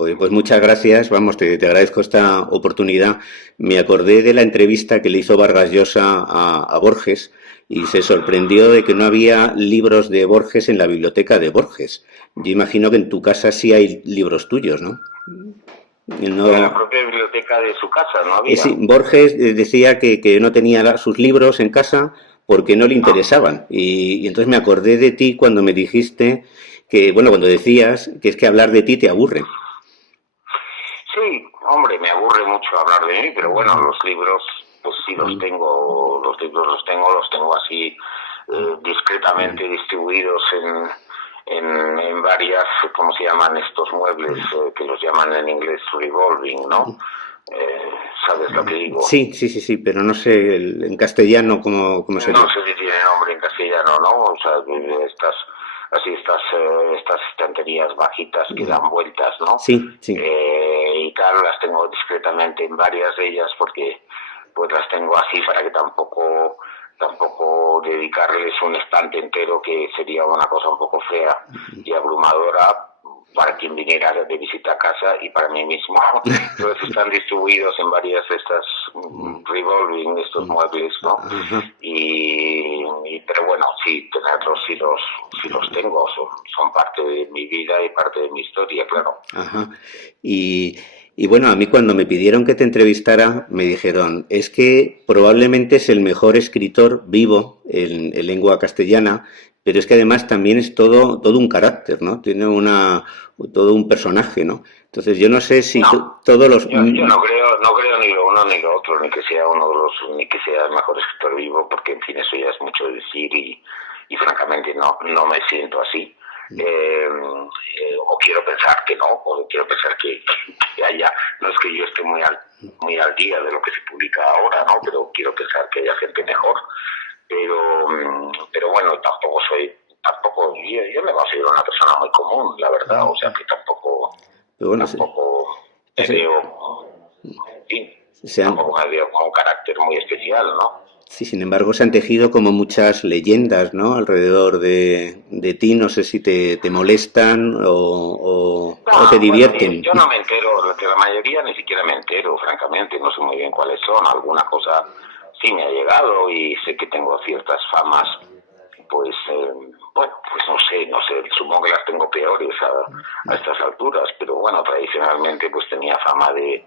Oye, pues muchas gracias, vamos, te agradezco esta oportunidad. Me acordé de la entrevista que le hizo Vargas Llosa a Borges y se sorprendió de que no había libros de Borges en la biblioteca de Borges. Yo imagino que en tu casa sí hay libros tuyos, ¿no? En la No, propia biblioteca de su casa no había. sí, Borges decía que no tenía sus libros en casa porque no le interesaban. Y entonces me acordé de ti cuando me dijiste que, bueno, cuando decías que es que hablar de ti te aburre. Sí, hombre, me aburre mucho hablar de mí, pero bueno, los libros, pues sí los tengo, los tengo así discretamente distribuidos en varias, ¿cómo se llaman estos muebles? Que los llaman en inglés revolving, ¿no? Eh, ¿Sabes lo que digo? Sí, sí, sí, sí, pero no sé en castellano cómo No sería. sé si tiene nombre en castellano, ¿no? O sea, estas estanterías bajitas que dan vueltas, ¿no? Sí, sí. Y tal, las tengo discretamente en varias de ellas porque pues las tengo así para que tampoco dedicarles un estante entero, que sería una cosa un poco fea y abrumadora para quien viniera de visita a casa y para mí mismo. Entonces están distribuidos en varias de estas revolving, estos muebles, ¿no? Pero bueno, sí, tenerlos sí los tengo, son parte de mi vida y parte de mi historia, claro. Ajá. Y bueno, a mí cuando me pidieron que te entrevistara, me dijeron, es que probablemente es el mejor escritor vivo en lengua castellana, pero es que además también es todo un carácter, ¿no? Tiene todo un personaje, ¿no? Entonces yo no sé si No, todos los... yo no creo ni lo uno ni lo otro, ni que sea uno de los, ni que sea el mejor escritor vivo, porque en fin eso ya es mucho decir y francamente no me siento así. O quiero pensar que no, o quiero pensar que haya, no es que yo esté muy al día de lo que se publica ahora, ¿no? Pero quiero pensar que haya gente mejor. Pero bueno, yo me considero una persona muy común, la verdad, o sea que Pero bueno, tampoco me ese- veo, en fin, se han, tampoco me veo con un carácter muy especial, ¿no? sí, sin embargo, se han tejido como muchas leyendas, ¿no? Alrededor de ti, no sé si te molestan o te No, bueno, divierten. yo no me entero, de la mayoría ni siquiera me entero, francamente, no sé muy bien cuáles son. Alguna cosa sí me ha llegado y sé que tengo ciertas famas, pues, bueno, pues no sé, supongo que las tengo peores a estas alturas, pero bueno, tradicionalmente pues tenía fama de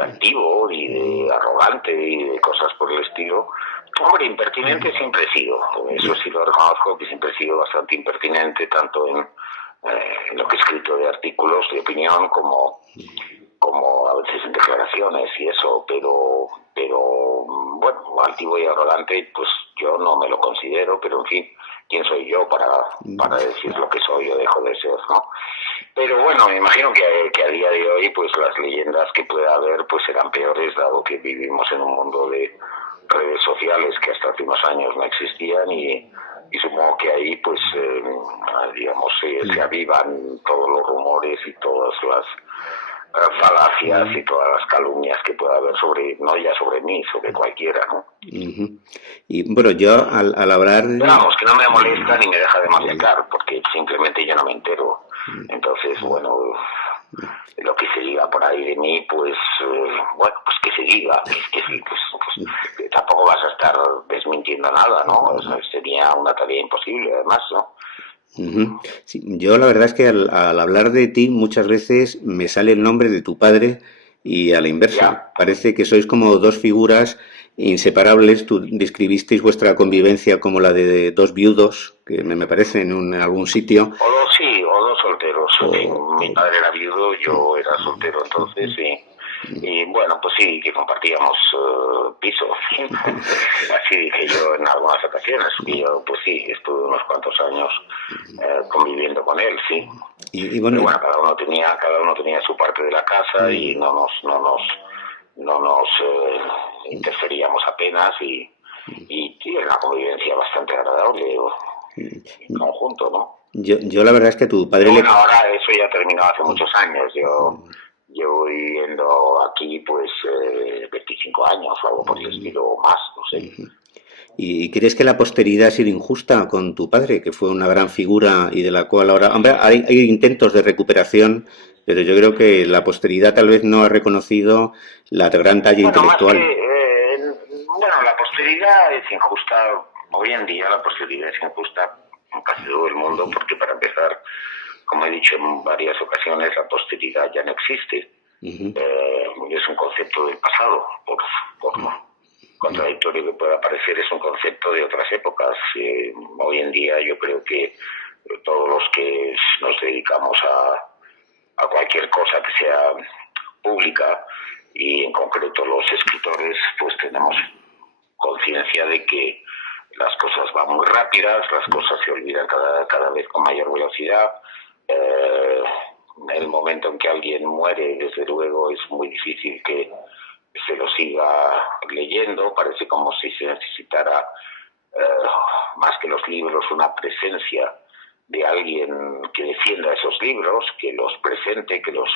altivo y de arrogante y de cosas por el estilo. Hombre, impertinente siempre he sido, eso sí lo reconozco, que siempre he sido bastante impertinente, tanto en lo que he escrito de artículos de opinión como a veces en declaraciones y eso, pero bueno, altivo y arrogante, pues yo no me lo considero, pero en fin, ¿quién soy yo para decir lo que soy o dejo de ser, ¿no? Pero bueno, me imagino que a día de hoy, pues las leyendas que pueda haber, pues serán peores, dado que vivimos en un mundo de redes sociales que hasta hace unos años no existían y supongo que ahí, pues, digamos, se avivan todos los rumores y todas las falacias y todas las calumnias que pueda haber sobre, no ya sobre mí, sobre cualquiera, ¿no? Ujú. Y bueno, yo al hablar... Pero vamos, que no me molesta ni me deja de molestar, porque simplemente yo no me entero. Entonces, bueno, lo que se diga por ahí de mí, pues, bueno, pues que se diga, que tampoco vas a estar desmintiendo nada, ¿no? Eso sería una tarea imposible, además, ¿no? Ujú. Sí, yo la verdad es que al hablar de ti muchas veces me sale el nombre de tu padre y a la inversa. Ya. Parece que sois como dos figuras inseparables. Tú describisteis vuestra convivencia como la de dos viudos, que me parece en algún sitio. O dos solteros. En fin, mi O, padre era viudo, yo era soltero entonces, y bueno, pues sí, que compartíamos piso. Así dije yo en algunas ocasiones, que yo, pues sí, estuve unos cuantos años conviviendo con él, sí. y Pero bueno, bueno, cada uno tenía su parte de la casa y no nos interferíamos apenas y sí, era una convivencia bastante agradable en conjunto, ¿no? yo la verdad es que a tu padre Pero le... bueno, ahora eso ya terminó hace muchos años. Yo voy viviendo aquí pues 25 años o algo por el estilo, o más, no sé. ¿Y crees que la posteridad ha sido injusta con tu padre, que fue una gran figura y de la cual ahora... Hombre, hay intentos de recuperación, pero yo creo que la posteridad tal vez no ha reconocido la gran talla Bueno, más que, intelectual. bueno, la posteridad es injusta. Hoy en día la posteridad es injusta en casi todo el mundo porque, para empezar, como he dicho en varias ocasiones, la posteridad ya no existe. Es un concepto del pasado, por contradictorio que pueda parecer, es un concepto de otras épocas. Hoy en día yo creo que todos los que nos dedicamos a cualquier cosa que sea pública, y en concreto los escritores, pues tenemos conciencia de que las cosas van muy rápidas, las cosas se olvidan cada vez con mayor velocidad. En el momento en que alguien muere, desde luego, es muy difícil que se lo siga leyendo. Parece como si se necesitara, más que los libros, una presencia de alguien que defienda esos libros, que los presente, que los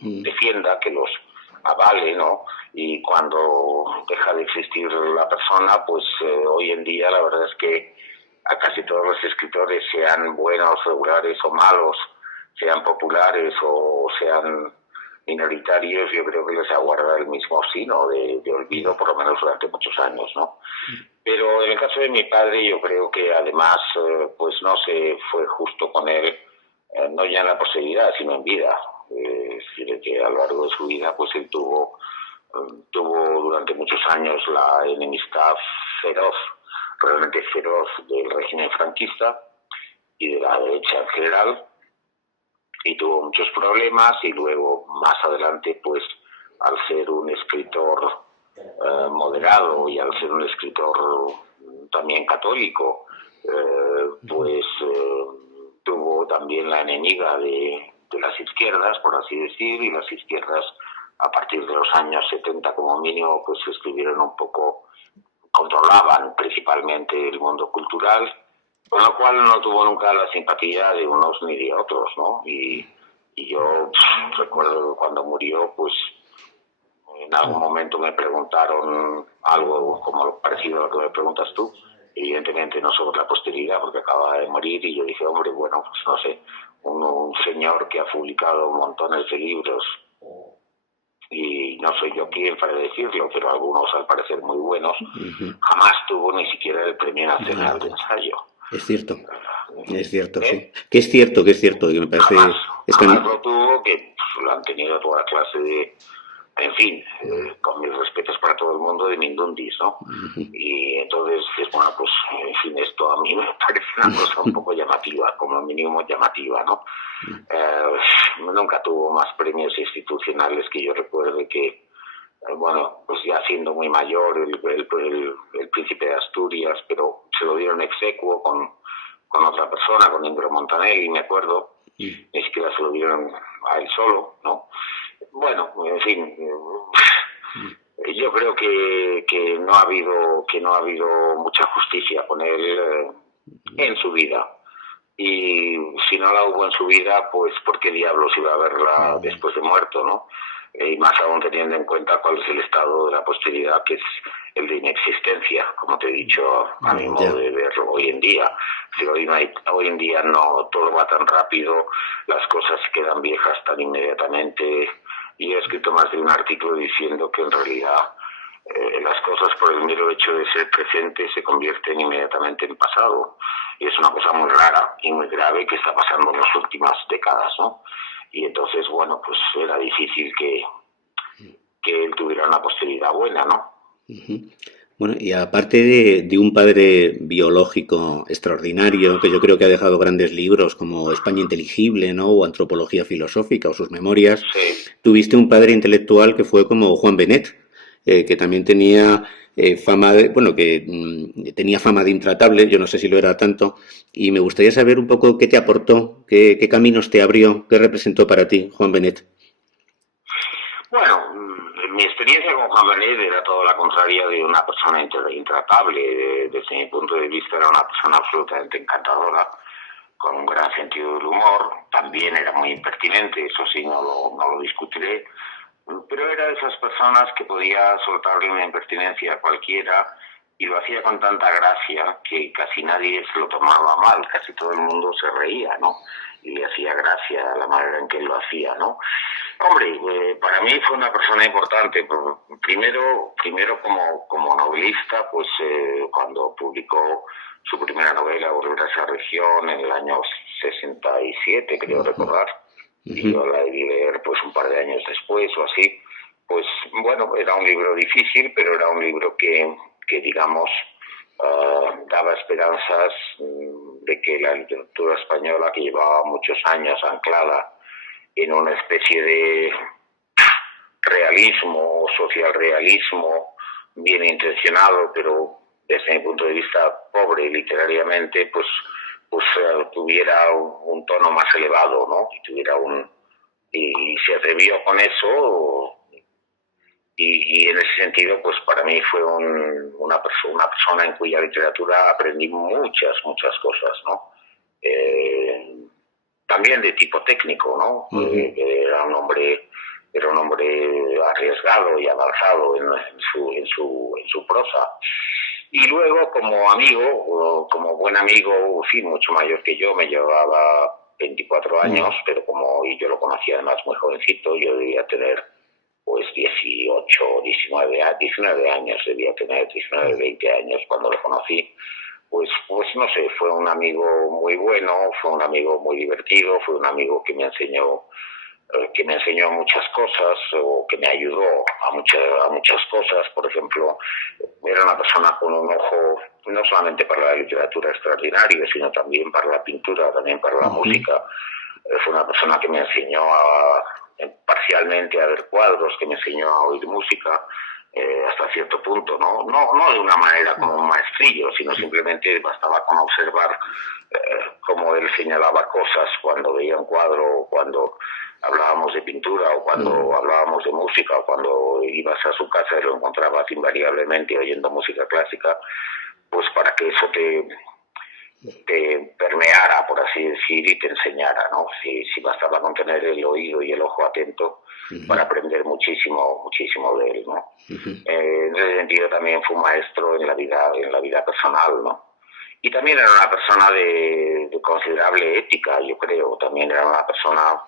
defienda, que los avale, ¿no? Y cuando deja de existir la persona, pues hoy en día la verdad es que a casi todos los escritores, sean buenos, regulares o malos, sean populares o sean minoritarios, yo creo que les aguarda el mismo sino de olvido, por lo menos durante muchos años, ¿no? Pero en el caso de mi padre, yo creo que además, pues no se fue justo con él, no ya en la posteridad, sino en vida. Es decir, que a lo largo de su vida, pues él tuvo durante muchos años la enemistad feroz, realmente feroz, del régimen franquista y de la derecha en general, y tuvo muchos problemas. Y luego, más adelante, pues al ser un escritor moderado y al ser un escritor también católico, pues tuvo también la enemiga de las izquierdas, por así decir, y las izquierdas a partir de los años 70 como mínimo, pues estuvieron un poco, controlaban principalmente el mundo cultural, con lo cual no tuvo nunca la simpatía de unos ni de otros, ¿no? Y yo recuerdo cuando murió, pues en algún momento me preguntaron algo como lo parecido a lo que me preguntas tú, evidentemente no sobre la posteridad porque acaba de morir, y yo dije, hombre, bueno, pues no sé, un señor que ha publicado montones de libros, y no soy yo quien para decirlo, pero algunos al parecer muy buenos, jamás tuvo ni siquiera el premio nacional de ensayo. Es cierto, ¿Eh? sí. Que es cierto, que me parece... Jamás lo tuvo, que lo han tenido toda clase de, en fin, con mis respetos para todo el mundo, de mindundis, ¿no? Y entonces, bueno, pues, en fin, esto a mí me parece una cosa un poco llamativa, como mínimo llamativa, ¿no? Nunca tuvo más premios institucionales que yo recuerde, que, bueno, pues ya siendo muy mayor, el príncipe de Asturias, pero se lo dieron exequo con otra persona, con Ingro Montanelli, me acuerdo. Ni siquiera se lo dieron a él solo, ¿no? Bueno, en fin, yo creo que no ha habido mucha justicia con él en su vida. Y si no la hubo en su vida, pues ¿por qué diablos iba a haberla después de muerto, no? Y más aún teniendo en cuenta cuál es el estado de la posteridad, que es el de inexistencia, como te he dicho, a mi modo de verlo hoy en día. Si hoy en día no todo va tan rápido, las cosas se quedan viejas tan inmediatamente. Y he escrito más de un artículo diciendo que en realidad las cosas, por el mero hecho de ser presentes, se convierten inmediatamente en pasado. Y es una cosa muy rara y muy grave que está pasando en las últimas décadas, ¿no? Y entonces, bueno, pues era difícil que él tuviera una posteridad buena, ¿no? Bueno, y aparte de un padre biológico extraordinario, que yo creo que ha dejado grandes libros como España Inteligible, ¿no? O Antropología Filosófica o sus memorias, Sí. tuviste un padre intelectual que fue como Juan Benet, que también tenía fama de, bueno, que tenía fama de intratable, yo no sé si lo era tanto, y me gustaría saber un poco qué te aportó, qué caminos te abrió, qué representó para ti Juan Benet. Bueno, mi experiencia con Juan Benet era toda la contraria de una persona intratable. Desde mi punto de vista era una persona absolutamente encantadora, con un gran sentido del humor. También era muy impertinente, eso sí, no lo discutiré, pero era de esas personas que podía soltarle una impertinencia a cualquiera, y lo hacía con tanta gracia que casi nadie se lo tomaba mal, casi todo el mundo se reía, ¿no? y le hacía gracia la manera en que él lo hacía, ¿no? Hombre, para mí fue una persona importante. Primero como novelista, pues cuando publicó su primera novela, Volver a esa región, en el año 67, creo recordar, y yo la debí leer pues un par de años después o así. Pues bueno, era un libro difícil, pero era un libro que digamos, daba esperanzas de que la literatura española, que llevaba muchos años anclada en una especie de realismo, social realismo, bien intencionado, pero desde mi punto de vista pobre literariamente, pues tuviera un tono más elevado, ¿no? Y se atrevió con eso, y en ese sentido, pues para mí fue una persona en cuya literatura aprendí muchas cosas, ¿no? También de tipo técnico, ¿no? Era un hombre arriesgado y avanzado en su prosa. Y luego, como amigo, como buen amigo, sí, mucho mayor que yo, me llevaba 24 años, pero como yo lo conocía además muy jovencito, yo debía tener pues 18, 19 años, debía tener 19, 20 años cuando lo conocí. Pues no sé, fue un amigo muy bueno, fue un amigo muy divertido, fue un amigo que me enseñó muchas cosas, o que me ayudó a muchas cosas. Por ejemplo, era una persona con un ojo no solamente para la literatura extraordinario, sino también para la pintura, también para la música. Fue una persona que me enseñó parcialmente a ver cuadros, que me enseñó a oír música, hasta cierto punto, no de una manera como un maestrillo, sino simplemente bastaba con observar cómo él señalaba cosas cuando veía un cuadro, o cuando hablábamos de pintura, o cuando hablábamos de música, o cuando ibas a su casa y lo encontrabas invariablemente oyendo música clásica, pues para que eso te permeara, por así decir, y te enseñara, ¿no? Si bastaba con tener el oído y el ojo atento para aprender muchísimo de él, ¿no? En ese sentido también fue un maestro en la vida personal, ¿no? Y también era una persona de considerable ética, yo creo. También era una persona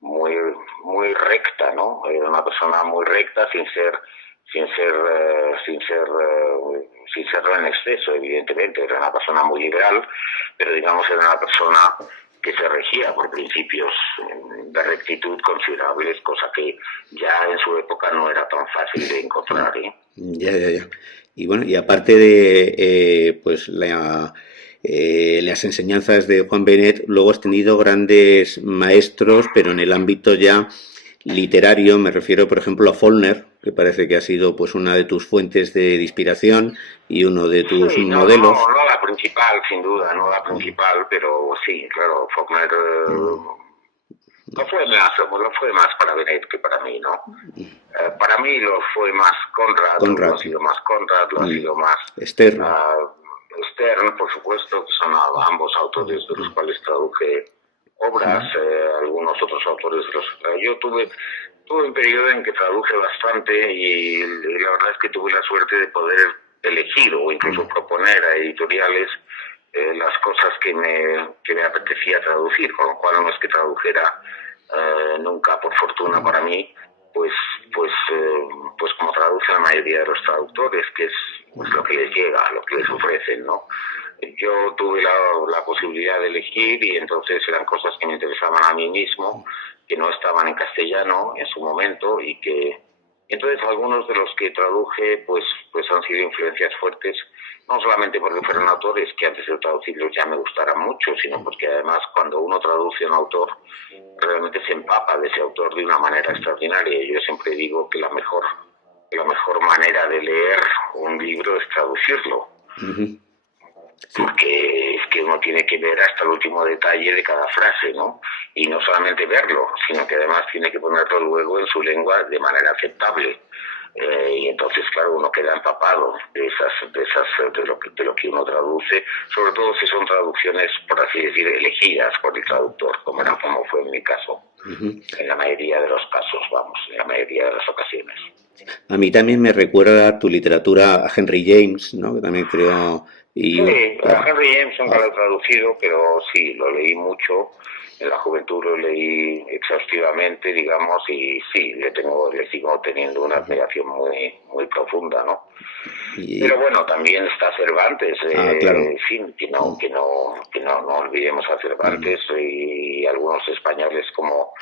muy recta, ¿no? Era una persona muy recta sin serlo en exceso, evidentemente. Era una persona muy liberal, pero digamos era una persona que se regía por principios de rectitud considerables, cosa que ya en su época no era tan fácil de encontrar, ¿eh? Ya. Y bueno, y aparte de pues las enseñanzas de Juan Benet, luego has tenido grandes maestros, pero en el ámbito ya literario. Me refiero, por ejemplo, a Faulkner, que parece que ha sido pues una de tus fuentes de inspiración y uno de tus Sí, modelos. no la principal, sin duda, no la principal, pero sí, claro, Faulkner lo fue más para Benet que para mí, ¿no? Para mí lo fue más Conrad, lo ha sido más Conrad, lo ha sido más Stern. Stern, por supuesto, que son ambos autores de los cuales traduje obras, algunos otros autores de los yo tuve un periodo en que traduje bastante, y la verdad es que tuve la suerte de poder elegir o incluso proponer a editoriales las cosas que me apetecía traducir, con lo cual no es que tradujera nunca, por fortuna para mí, pues como traduce la mayoría de los traductores, que es pues lo que les llega, lo que les ofrecen, ¿no? Yo tuve la posibilidad de elegir, y entonces eran cosas que me interesaban a mí mismo, que no estaban en castellano en su momento, y entonces algunos de los que traduje pues han sido influencias fuertes, no solamente porque fueron autores que antes de traducirlos ya me gustaran mucho, sino porque además cuando uno traduce a un autor realmente se empapa de ese autor de una manera extraordinaria. Yo siempre digo que la mejor manera de leer un libro es traducirlo. Porque es que uno tiene que ver hasta el último detalle de cada frase, ¿no? Y no solamente verlo, sino que además tiene que ponerlo luego en su lengua de manera aceptable. Y entonces, claro, uno queda empapado de lo que uno traduce, sobre todo si son traducciones, por así decir, elegidas por el traductor, como fue en mi caso. En la mayoría de los casos, en la mayoría de las ocasiones. A mí también me recuerda tu literatura a Henry James, ¿no? Que también creo... Sí, Y, a claro, Henry James nunca ah, lo he traducido, pero sí, lo leí mucho. En la juventud lo leí exhaustivamente, digamos, y sí, le sigo teniendo una admiración muy profunda, ¿no? Pero y, bueno, también está Cervantes, claro. en fin, no olvidemos a Mm, Cervantes y algunos españoles como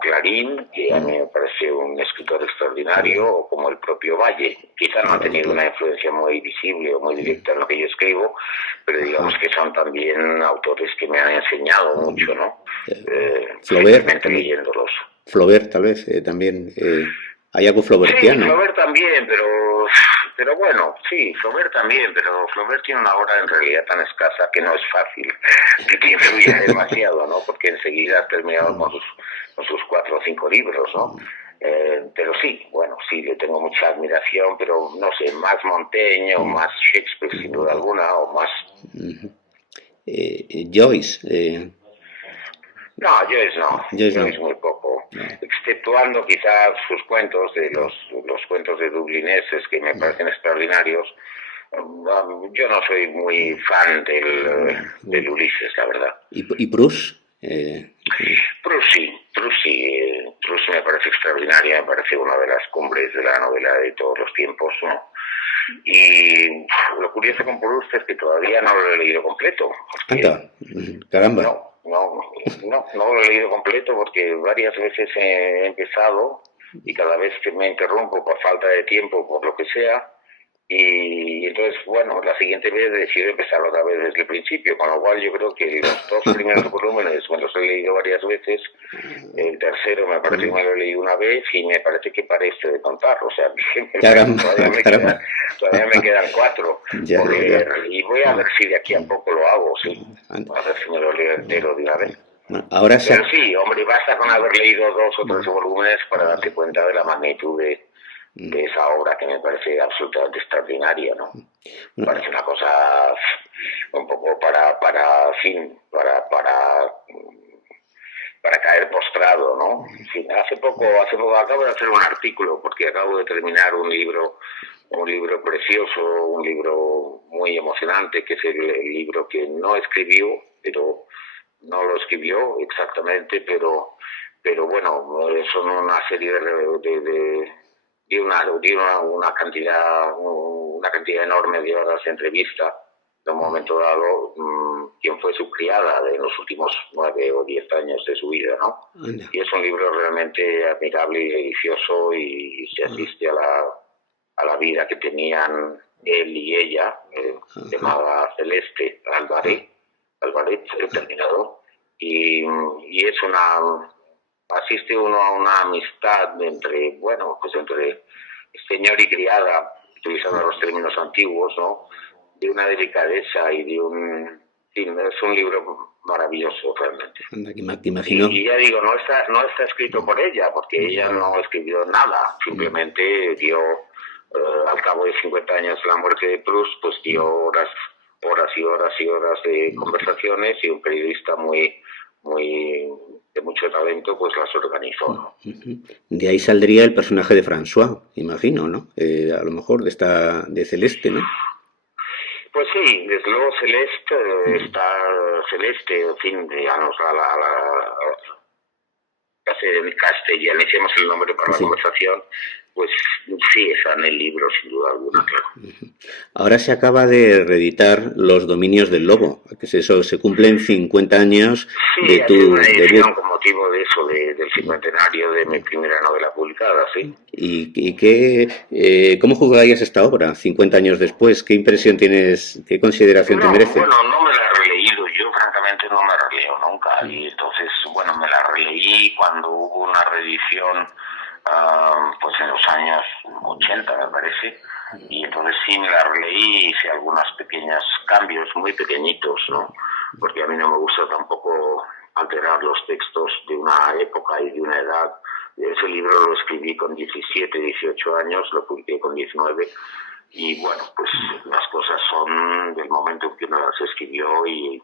Clarín, que a mm, mí me parece un escritor extraordinario, claro, o como el propio Valle. Quizá no ha claro, tenido claro. una influencia muy visible o muy directa en lo que yo escribo, pero digamos Ajá. que son también autores que me han enseñado mucho, ¿no? Flaubert Simplemente también. leyéndolos. Flaubert, tal vez, también. Hay algo Sí, flaubertiano. Flaubert también, pero bueno, sí, Flaubert también, pero Flaubert tiene una obra en realidad tan escasa que no es fácil que te influya demasiado, ¿no? Porque enseguida has terminado con sus 4 o 5 libros, ¿no? Pero sí, bueno, sí, le tengo mucha admiración, pero no sé, más Montaigne o más Shakespeare sin duda alguna, o más... Joyce. No, Joyce no, Joyce Joyce no. muy poco, No. exceptuando quizás sus cuentos, los cuentos de dublineses que me parecen extraordinarios. Yo no soy muy fan del Ulises, la verdad. Y Proust. Proust sí, Proust me parece extraordinaria, me parece una de las cumbres de la novela de todos los tiempos, ¿no? Y lo curioso con Proust es que todavía no lo he leído completo, porque Anda, caramba. no lo he leído completo porque varias veces he empezado y cada vez que me interrumpo por falta de tiempo, por lo que sea, y entonces, bueno, la siguiente vez decido empezar otra vez desde el principio, con lo cual yo creo que los 2 primeros volúmenes me los he leído varias veces, el tercero me parece que me lo he leído una vez y me parece que parece de contar, o sea, Caramba, caramba. todavía me quedan 4 Ya, por ya, ya. leer y voy a ver si de aquí a poco lo hago, sí, a ver si me lo leo entero de una vez. Bueno, ahora Pero sí, hombre, basta con haber leído 2 o 3 volúmenes para darte cuenta de la magnitud de esa obra que me parece absolutamente extraordinaria, ¿no? bueno, Parece una cosa un poco para caer postrado, ¿no? Sí, hace poco acabo de hacer un artículo porque acabo de terminar un libro precioso, un libro muy emocionante, que es el libro que no escribió, pero no lo escribió exactamente, pero bueno, son una serie una cantidad enorme de horas de entrevista de un momento dado, quien fue su criada en los últimos 9 o 10 años de su vida, ¿no? anda. Y es un libro realmente admirable y delicioso y se asiste a la vida que tenían él y ella, llamada Celeste Álvarez, el terminador, y es asiste uno a una amistad entre señor y criada, utilizando los términos antiguos, ¿no? De una delicadeza y sí, es un libro maravilloso realmente. Anda, que imagino. Y ya digo, no está escrito por ella, porque ella no escribió nada, simplemente dio, al cabo de 50 años de la muerte de Proust, pues dio horas y horas y horas de conversaciones y un periodista de mucho talento pues las organizó, ¿no? De ahí saldría el personaje de François, imagino, ¿no? A lo mejor de Celeste, ¿no? Pues sí, desde luego Celeste, en fin, digamos, castellanicemos el nombre para la Sí. conversación, pues sí está en el libro, sin duda alguna, claro. Ahora se acaba de reeditar Los Dominios del Lobo, que es eso, se cumplen 50 años de Sí, ha sido una tu edición debut. con motivo de eso, del cincuentenario de mi primera novela publicada, sí. ¿Y cómo jugarías esta obra 50 años después? ¿Qué impresión tienes, qué consideración te No, merece? bueno, no me la he releído, yo francamente no me la releo nunca, y entonces, bueno, me la releí cuando hubo una reedición, pues en los años 80 me parece, y entonces sí me la releí, hice algunos pequeños cambios, muy pequeñitos, ¿no? Porque a mí no me gusta tampoco alterar los textos de una época y de una edad. Ese libro lo escribí con 17, 18 años, lo publiqué con 19, y bueno, pues las cosas son del momento en que uno las escribió y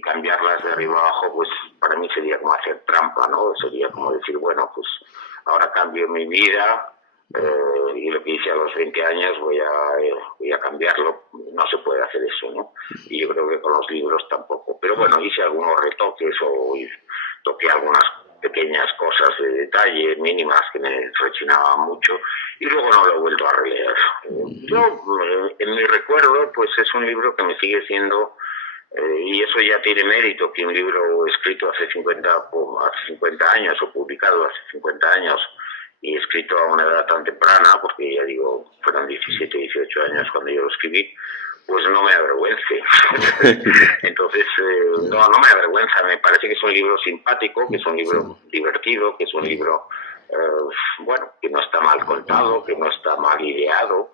cambiarlas de arriba abajo, pues para mí sería como hacer trampa, ¿no? Sería como decir, bueno, pues ahora cambio mi vida y lo que hice a los 20 años voy a cambiarlo. No se puede hacer eso, ¿no? Y yo creo que con los libros tampoco. Pero bueno, hice algunos retoques o toqué algunas pequeñas cosas de detalle, mínimas, que me rechinaban mucho, y luego no lo he vuelto a releer. Yo, en mi recuerdo, pues es un libro que me sigue siendo, y eso ya tiene mérito, que un libro escrito hace 50 años o publicado hace 50 años y escrito a una edad tan temprana, porque ya digo, fueron 17, 18 años cuando yo lo escribí, pues no me avergüence. Entonces, no me avergüenza, me parece que es un libro simpático, que es un libro divertido, que es un libro, bueno, que no está mal contado, que no está mal ideado.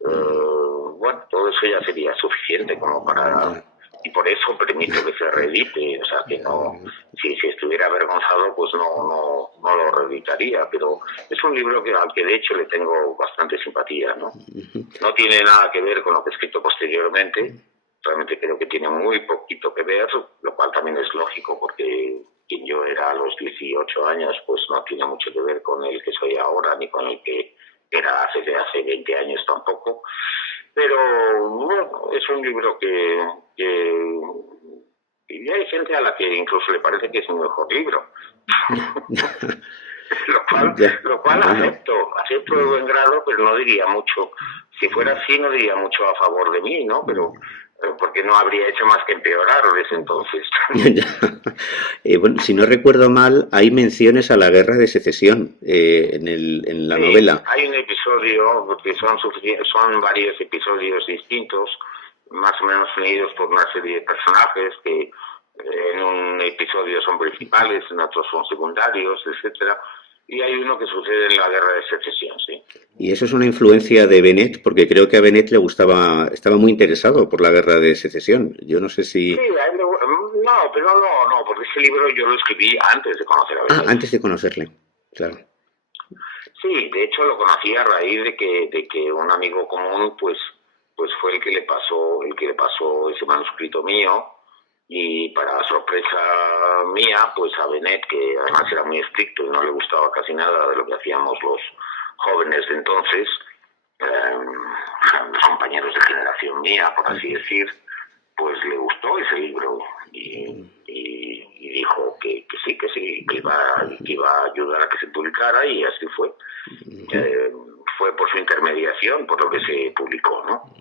Bueno, todo eso ya sería suficiente como para... Y por eso permito que se reedite, o sea, que no, si estuviera avergonzado, pues no lo reeditaría, pero es un libro al que de hecho le tengo bastante simpatía, ¿no? No tiene nada que ver con lo que he escrito posteriormente, realmente creo que tiene muy poquito que ver, lo cual también es lógico, porque quien yo era a los 18 años, pues no tiene mucho que ver con el que soy ahora, ni con el que era hace 20 años tampoco. Pero bueno, es un libro y hay gente a la que incluso le parece que es un mejor libro. lo cual acepto de buen grado, pero no diría mucho. Si fuera así, no diría mucho a favor de mí, ¿no? Pero porque no habría hecho más que empeorar desde entonces. Bueno, si no recuerdo mal, hay menciones a la Guerra de Secesión en la novela. Hay un episodio, porque son varios episodios distintos, más o menos unidos por una serie de personajes que en un episodio son principales, en otros son secundarios, etcétera. Y hay uno que sucede en la Guerra de Secesión, sí. Y eso es una influencia de Benet, porque creo que a Benet le gustaba, estaba muy interesado por la Guerra de Secesión. Yo no sé si... Sí, no, porque ese libro yo lo escribí antes de conocer a Benet. Antes de conocerle, claro. Sí, de hecho lo conocí a raíz de que un amigo común, pues fue el que le pasó ese manuscrito mío. Y para sorpresa mía, pues a Benet, que además era muy estricto y no le gustaba casi nada de lo que hacíamos los jóvenes de entonces, los compañeros de generación mía, por así decir, pues le gustó ese libro y dijo que sí, que iba a ayudar a que se publicara, y así fue. Fue por su intermediación, por lo que se publicó, ¿no?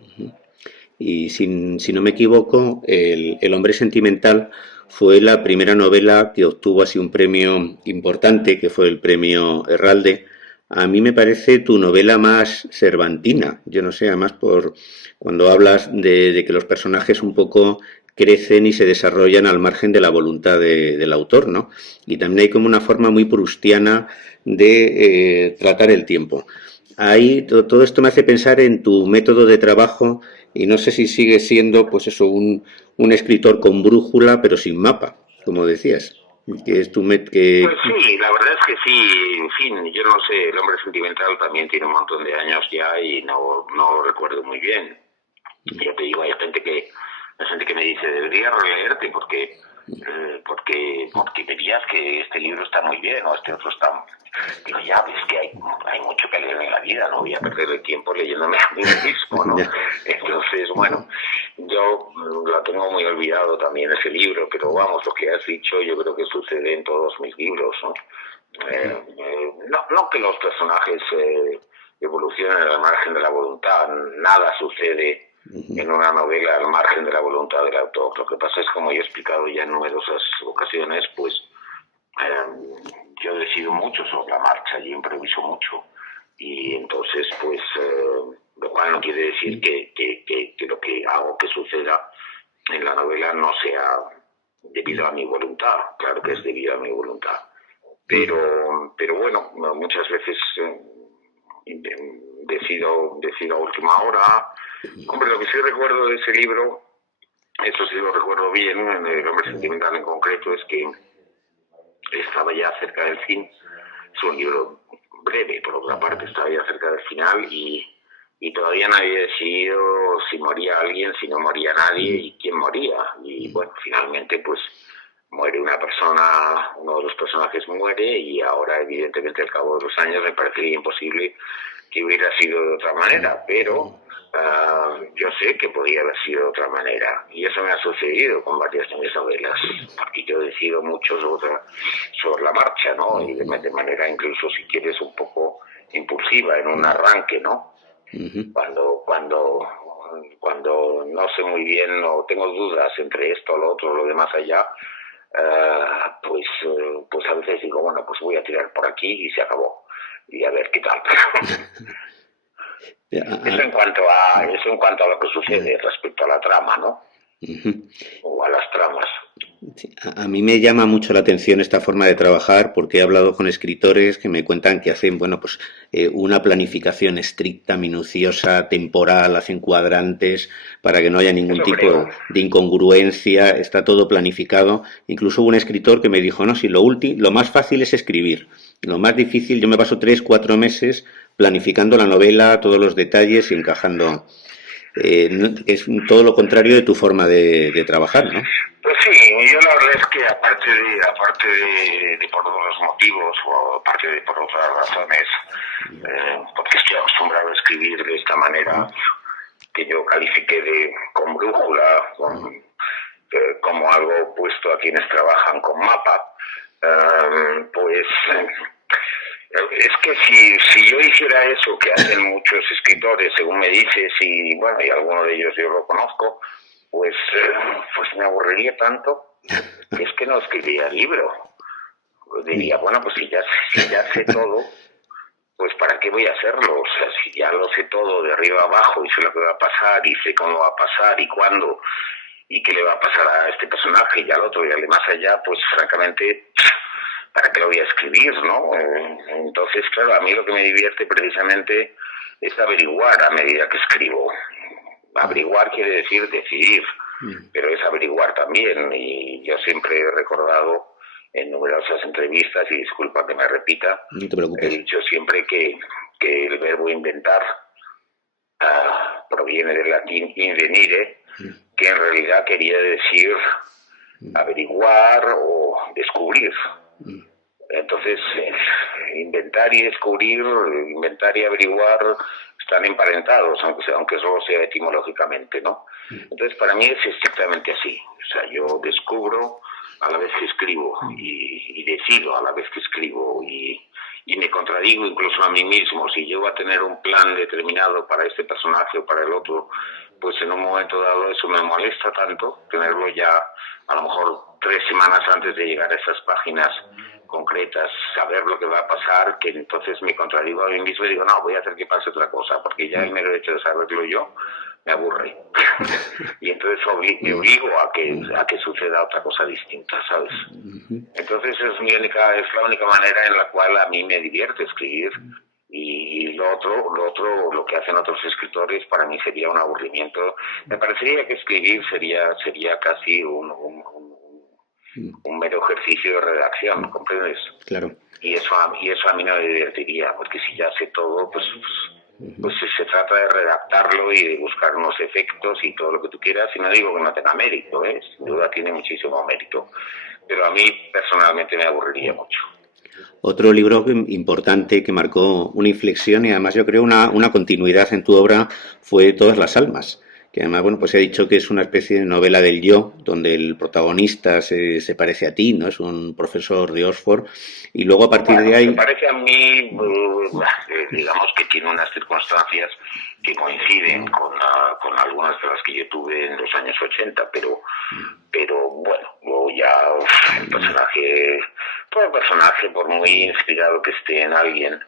Y si no me equivoco, El hombre sentimental fue la primera novela que obtuvo así un premio importante, que fue el premio Herralde. A mí me parece tu novela más cervantina. Yo no sé, además por cuando hablas de que los personajes un poco crecen y se desarrollan al margen de la voluntad del autor, ¿no? Y también hay como una forma muy prustiana de tratar el tiempo. Ahí todo esto me hace pensar en tu método de trabajo, y no sé si sigues siendo, pues eso, un escritor con brújula, pero sin mapa, como decías. Que es Pues sí, la verdad es que sí, en fin, yo no sé, El hombre sentimental también tiene un montón de años ya y no lo recuerdo muy bien. Ya te digo, hay gente que me dice, deberías releerte porque verías que este libro está muy bien o este otro está... Digo, ya ves que hay mucho que leer en la vida, no voy a perder el tiempo leyéndome a mí mismo, ¿no? Entonces, bueno, yo lo tengo muy olvidado también ese libro, pero vamos, lo que has dicho yo creo que sucede en todos mis libros, ¿no? No que los personajes evolucionen al margen de la voluntad, nada sucede en una novela al margen de la voluntad del autor. Lo que pasa es, como yo he explicado ya en numerosas ocasiones, pues yo decido mucho sobre la marcha, yo improviso mucho, y entonces pues lo cual no quiere decir que lo que hago que suceda en la novela no sea debido a mi voluntad. Claro que es debido a mi voluntad, pero bueno, muchas veces decido a última hora. Hombre, lo que sí recuerdo de ese libro, eso sí lo recuerdo bien, en El hombre sentimental en concreto, es que estaba ya cerca del fin. Es un libro breve, por otra parte, estaba ya cerca del final y todavía no había decidido si moría alguien, si no moría nadie y quién moría. Y bueno, finalmente pues muere una persona, uno de los personajes muere y ahora evidentemente al cabo de los años me parecería imposible que hubiera sido de otra manera, pero yo sé que podía haber sido de otra manera y eso me ha sucedido con varias de mis novelas, porque yo decido mucho sobre la marcha, ¿no? Y de manera incluso, si quieres, un poco impulsiva en un arranque, ¿no? Cuando no sé muy bien o tengo dudas entre esto, lo otro, lo de más allá, pues a veces digo, bueno, pues voy a tirar por aquí y se acabó y a ver qué tal. Eso en cuanto a lo que sucede respecto a la trama, ¿no? O a las tramas. Sí, a mí me llama mucho la atención esta forma de trabajar porque he hablado con escritores que me cuentan que hacen, bueno, pues una planificación estricta, minuciosa, temporal, hacen cuadrantes para que no haya ningún Eso tipo creo. de incongruencia, está todo planificado. Incluso hubo un escritor que me dijo, no, si lo más fácil es escribir, lo más difícil, yo me paso 3, 4 meses planificando la novela, todos los detalles y encajando. Es todo lo contrario de tu forma de trabajar, ¿no? Pues sí, yo la verdad es que aparte de por otros motivos o aparte de por otras razones, porque estoy acostumbrado a escribir de esta manera que yo califiqué con brújula, como algo puesto a quienes trabajan con mapa, es que si yo hiciera eso que hacen muchos escritores, según me dices, y bueno, y alguno de ellos yo lo conozco, pues me aburriría tanto que es que no escribiría el libro. Diría, bueno, pues si ya sé todo, pues ¿para qué voy a hacerlo? O sea, si ya lo sé todo de arriba a abajo y sé lo que va a pasar y sé cómo va a pasar y cuándo y qué le va a pasar a este personaje y al otro y al de más allá, pues francamente, ¿para qué lo voy a escribir, no? Entonces, claro, a mí lo que me divierte precisamente es averiguar a medida que escribo. Averiguar quiere decir decidir, pero es averiguar también. Y yo siempre he recordado en numerosas entrevistas, y disculpa que me repita, No te preocupes. he dicho siempre que el verbo inventar proviene del latín invenire, que en realidad quería decir averiguar o descubrir. Entonces, inventar y descubrir, inventar y averiguar están emparentados, aunque solo sea etimológicamente, ¿no? Entonces, para mí es estrictamente así. O sea, yo descubro a la vez que escribo y decido a la vez que escribo y me contradigo incluso a mí mismo. Si llego a tener un plan determinado para este personaje o para el otro, pues en un momento dado eso me molesta tanto, tenerlo ya a lo mejor 3 semanas antes de llegar a esas páginas concretas, saber lo que va a pasar, que entonces me contradigo a mí mismo y digo, no, voy a hacer que pase otra cosa, porque ya el mero hecho de saberlo yo me aburre. Y entonces me obligo a que suceda otra cosa distinta, ¿sabes? Entonces es la única manera en la cual a mí me divierte escribir. Y lo que hacen otros escritores para mí sería un aburrimiento. Me parecería que escribir sería casi un mero ejercicio de redacción, ¿comprendes? Claro. Y eso a mí no me divertiría, porque si ya sé todo, pues se trata de redactarlo y de buscar unos efectos y todo lo que tú quieras, y no digo que no tenga mérito, sin duda tiene muchísimo mérito, pero a mí personalmente me aburriría mucho. Otro libro importante que marcó una inflexión y además yo creo una continuidad en tu obra fue Todas las almas, que además, bueno, pues he dicho que es una especie de novela del yo, donde el protagonista se parece a ti, ¿no? Es un profesor de Oxford, y luego a partir de ahí... Se parece a mí, digamos que tiene unas circunstancias que coinciden con algunas de las que yo tuve en los años 80, pero bueno, luego ya el personaje, todo personaje, por muy inspirado que esté en alguien,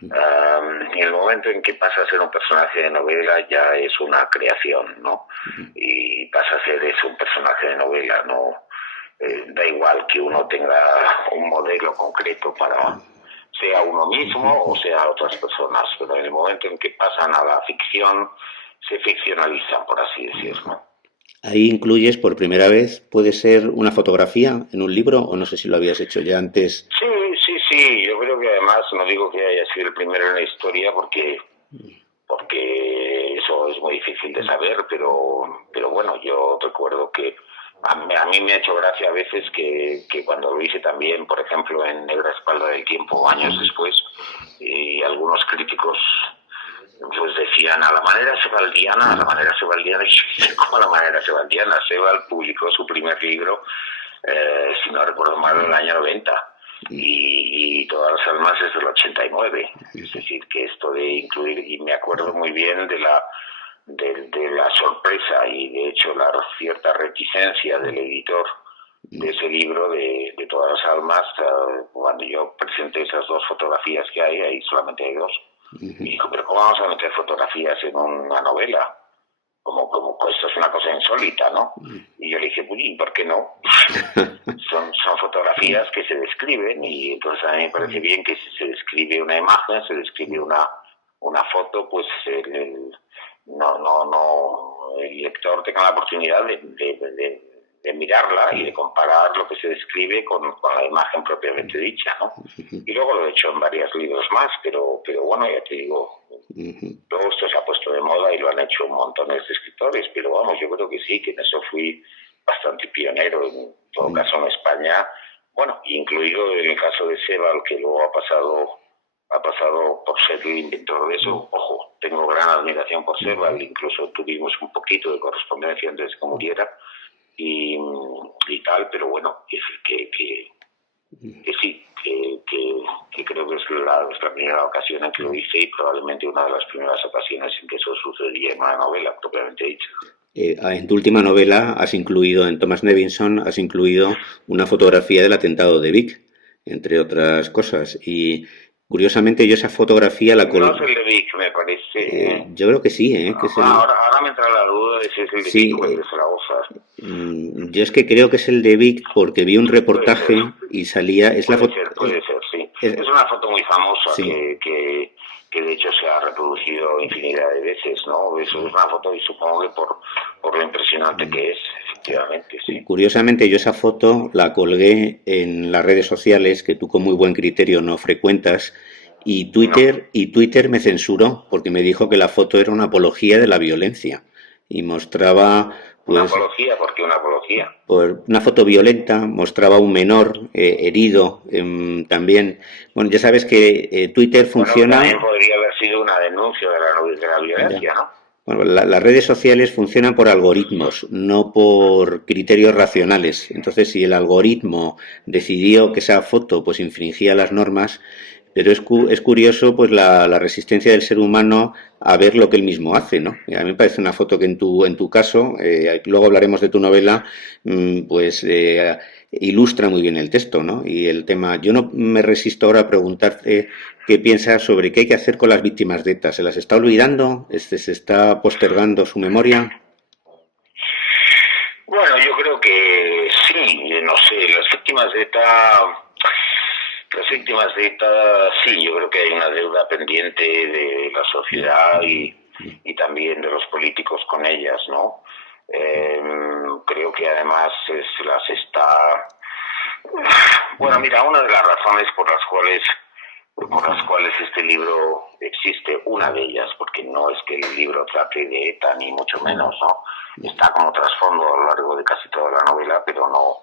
en el momento en que pasa a ser un personaje de novela ya es una creación, ¿no? Y pasa a ser eso, un personaje de novela, ¿no? Da igual que uno tenga un modelo concreto para sea uno mismo o sea otras personas, pero en el momento en que pasan a la ficción se ficcionalizan, por así decirlo. Ahí incluyes por primera vez, puede ser una fotografía en un libro, o no sé si lo habías hecho ya antes. Sí, yo creo que además, no digo que haya sido el primero en la historia porque eso es muy difícil de saber, pero bueno, yo recuerdo que a mí me ha hecho gracia a veces que cuando lo hice también, por ejemplo, en Negra Espalda del Tiempo, años después, y algunos críticos pues decían a la manera sebaldiana, y como a la manera sebaldiana. Sebald publicó su primer libro, si no recuerdo mal, en el año 90. Y Todas las almas es del 89. Es decir, que esto de incluir, y me acuerdo muy bien de la sorpresa y de hecho la cierta reticencia del editor de ese libro de Todas las almas, cuando yo presenté esas dos fotografías que hay, ahí solamente hay dos, y dijo, pero ¿cómo vamos a meter fotografías en una novela? Como pues esto es una cosa insólita, ¿no? Y yo le dije, pues, ¿y por qué no? son fotografías que se describen, y entonces a mí me parece bien que si se describe una imagen, se describe una foto, pues el lector tenga la oportunidad de mirarla y de comparar lo que se describe con la imagen propiamente dicha, ¿no? Y luego lo he hecho en varios libros más, pero bueno, ya te digo, luego esto se ha puesto de moda y lo han hecho montones de escritores, pero vamos, yo creo que sí, que en eso fui bastante pionero, en todo caso en España, bueno, incluido en el caso de Sebald, que luego ha pasado por ser el inventor de eso. Ojo, tengo gran admiración por Sebald, incluso tuvimos un poquito de correspondencia antes de que muriera y tal, pero bueno, que sí, que creo que es la primera ocasión en que lo hice, y probablemente una de las primeras ocasiones en que eso sucedía en una novela propiamente dicha. En tu última novela has incluido, en Thomas Nevinson, has incluido una fotografía del atentado de Vic, entre otras cosas. Y curiosamente yo esa fotografía la No es el de Vic, me parece. Yo creo que sí, que es el... ahora me entra la duda de si es el de Vic o el de Zaragoza. Yo es que creo que es el de Vic porque vi un reportaje y salía... Puede ser, sí. Es una foto muy famosa, sí, que de hecho se ha reproducido infinidad de veces, ¿no? Eso es una foto, y supongo que por lo impresionante que es, efectivamente, sí. Curiosamente yo esa foto la colgué en las redes sociales, que tú con muy buen criterio no frecuentas, y Twitter me censuró porque me dijo que la foto era una apología de la violencia y mostraba... Pues, ¿una apología? ¿Por qué una apología? Por una foto violenta, mostraba a un menor herido también. Bueno, ya sabes que Twitter funciona... Bueno, también podría haber sido una denuncia de la violencia, ¿no? Bueno, las redes sociales funcionan por algoritmos, no por criterios racionales. Entonces, si el algoritmo decidió que esa foto pues infringía las normas, pero es curioso pues la resistencia del ser humano a ver lo que él mismo hace, ¿no? Y a mí me parece una foto que en tu caso, luego hablaremos de tu novela, pues ilustra muy bien el texto, ¿no? Y el tema, yo no me resisto ahora a preguntarte qué piensas sobre qué hay que hacer con las víctimas de ETA. ¿Se las está olvidando? ¿Se está postergando su memoria? Bueno, yo creo que sí, no sé, las víctimas de ETA, sí, yo creo que hay una deuda pendiente de la sociedad y también de los políticos con ellas, ¿no? Creo que además se las está... Bueno, mira, una de las razones por las cuales este libro existe, una de ellas, porque no es que el libro trate de ETA ni mucho menos, ¿no? Está como trasfondo a lo largo de casi toda la novela, pero no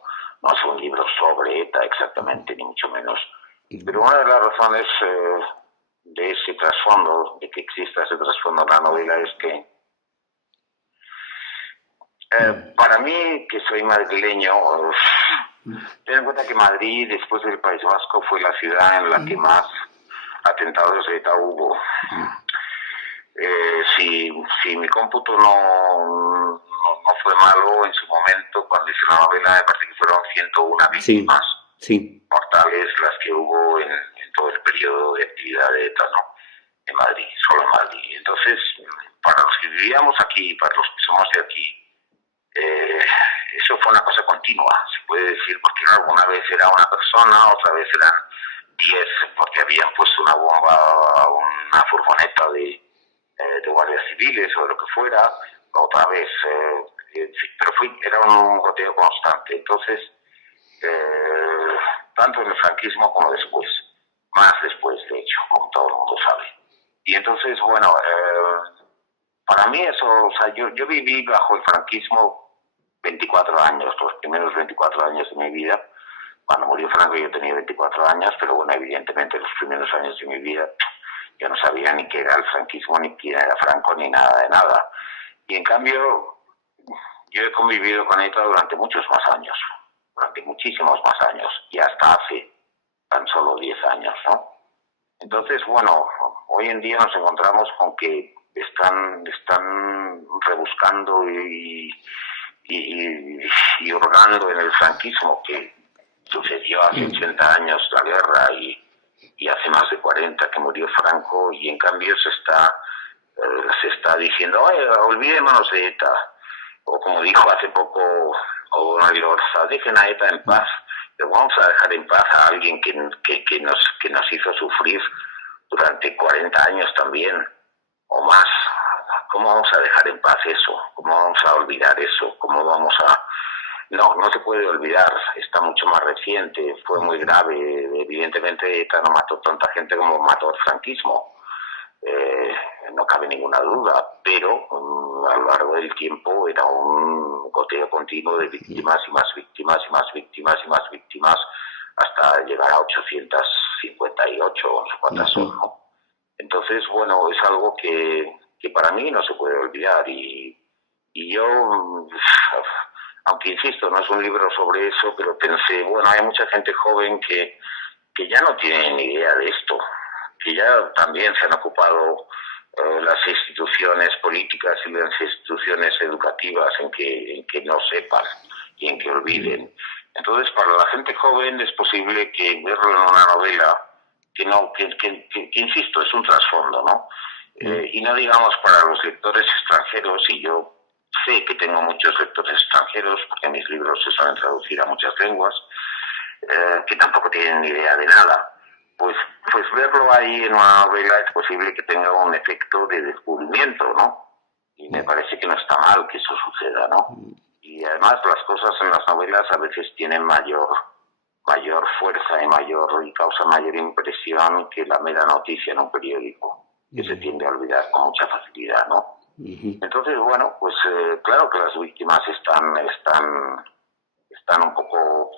es un libro sobre ETA exactamente, ni mucho menos. Pero una de las razones de ese trasfondo, de que exista ese trasfondo en la novela, es que para mí, que soy madrileño, ten en cuenta que Madrid, después del País Vasco, fue la ciudad en la que más atentados de ETA hubo. Si mi cómputo no fue malo en su momento, cuando hice la novela, me parece que fueron 101 víctimas mortales las que hubo en todo el periodo de actividad de ETA, ¿no? En Madrid, solo en Madrid. Entonces, para los que vivíamos aquí, para los que somos de aquí, eso fue una cosa continua, se puede decir, porque alguna vez era una persona, otra vez eran 10 porque habían puesto una bomba a una furgoneta de guardias civiles o de lo que fuera, otra vez, pero era un goteo constante. Entonces, tanto en el franquismo como después, más después, de hecho, como todo el mundo sabe. Y entonces, bueno, para mí eso, o sea, yo viví bajo el franquismo 24 años, los primeros 24 años de mi vida. Cuando murió Franco yo tenía 24 años, pero bueno, evidentemente los primeros años de mi vida yo no sabía ni qué era el franquismo, ni quién era Franco, ni nada de nada. Y en cambio, yo he convivido con ETA durante muchos más años, durante muchísimos más años, y hasta hace tan solo 10 años, ¿no? Entonces, bueno, hoy en día nos encontramos con que están rebuscando y hurgando en el franquismo, que sucedió hace 80 años la guerra y hace más de 40 que murió Franco, y en cambio se está diciendo, olvidémonos de ETA, o como dijo hace poco O'Donnell Orza, dejen a ETA en paz, pero vamos a dejar en paz a alguien que nos hizo sufrir durante 40 años también, o más. ¿Cómo vamos a dejar en paz eso? ¿Cómo vamos a olvidar eso? ¿Cómo vamos a...? No se puede olvidar, está mucho más reciente, fue muy grave, evidentemente ETA no mató tanta gente como mató el franquismo, no cabe ninguna duda, pero a lo largo del tiempo era un goteo continuo de víctimas y más víctimas y más víctimas y más víctimas hasta llegar a 858, o no sé cuántas son, ¿no? Entonces, bueno, es algo que para mí no se puede olvidar y yo, aunque insisto, no es un libro sobre eso, pero pensé, bueno, hay mucha gente joven que ya no tiene ni idea de esto, que ya también se han ocupado las instituciones políticas y las instituciones educativas en que no sepan y en que olviden. Entonces, para la gente joven es posible que verlo en una novela que insisto, es un trasfondo, ¿no? Y no digamos para los lectores extranjeros, y yo sé que tengo muchos lectores extranjeros, porque mis libros se suelen traducir a muchas lenguas, que tampoco tienen ni idea de nada. Pues verlo ahí en una novela es posible que tenga un efecto de descubrimiento, ¿no? Y me parece que no está mal que eso suceda, ¿no? Y además las cosas en las novelas a veces tienen mayor fuerza y causa mayor impresión que la mera noticia en un periódico, que se tiende a olvidar con mucha facilidad, ¿no? Entonces, bueno, pues claro que las víctimas están un poco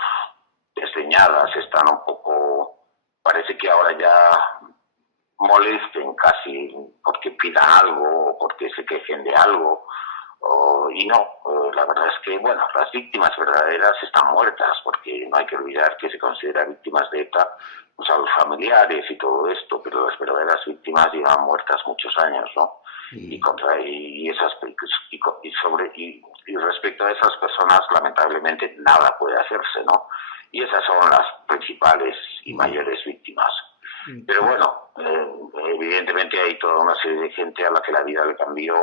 desdeñadas, están un poco, parece que ahora ya molesten casi porque pidan algo o porque se quejen de algo. Y no, la verdad es que, bueno, las víctimas verdaderas están muertas, porque no hay que olvidar que se considera víctimas de ETA pues a los familiares y todo esto, pero las verdaderas víctimas llevan muertas muchos años, ¿no? Y respecto a esas personas, lamentablemente nada puede hacerse, ¿no? Y esas son las principales y mayores víctimas. Pero bueno, evidentemente hay toda una serie de gente a la que la vida le cambió,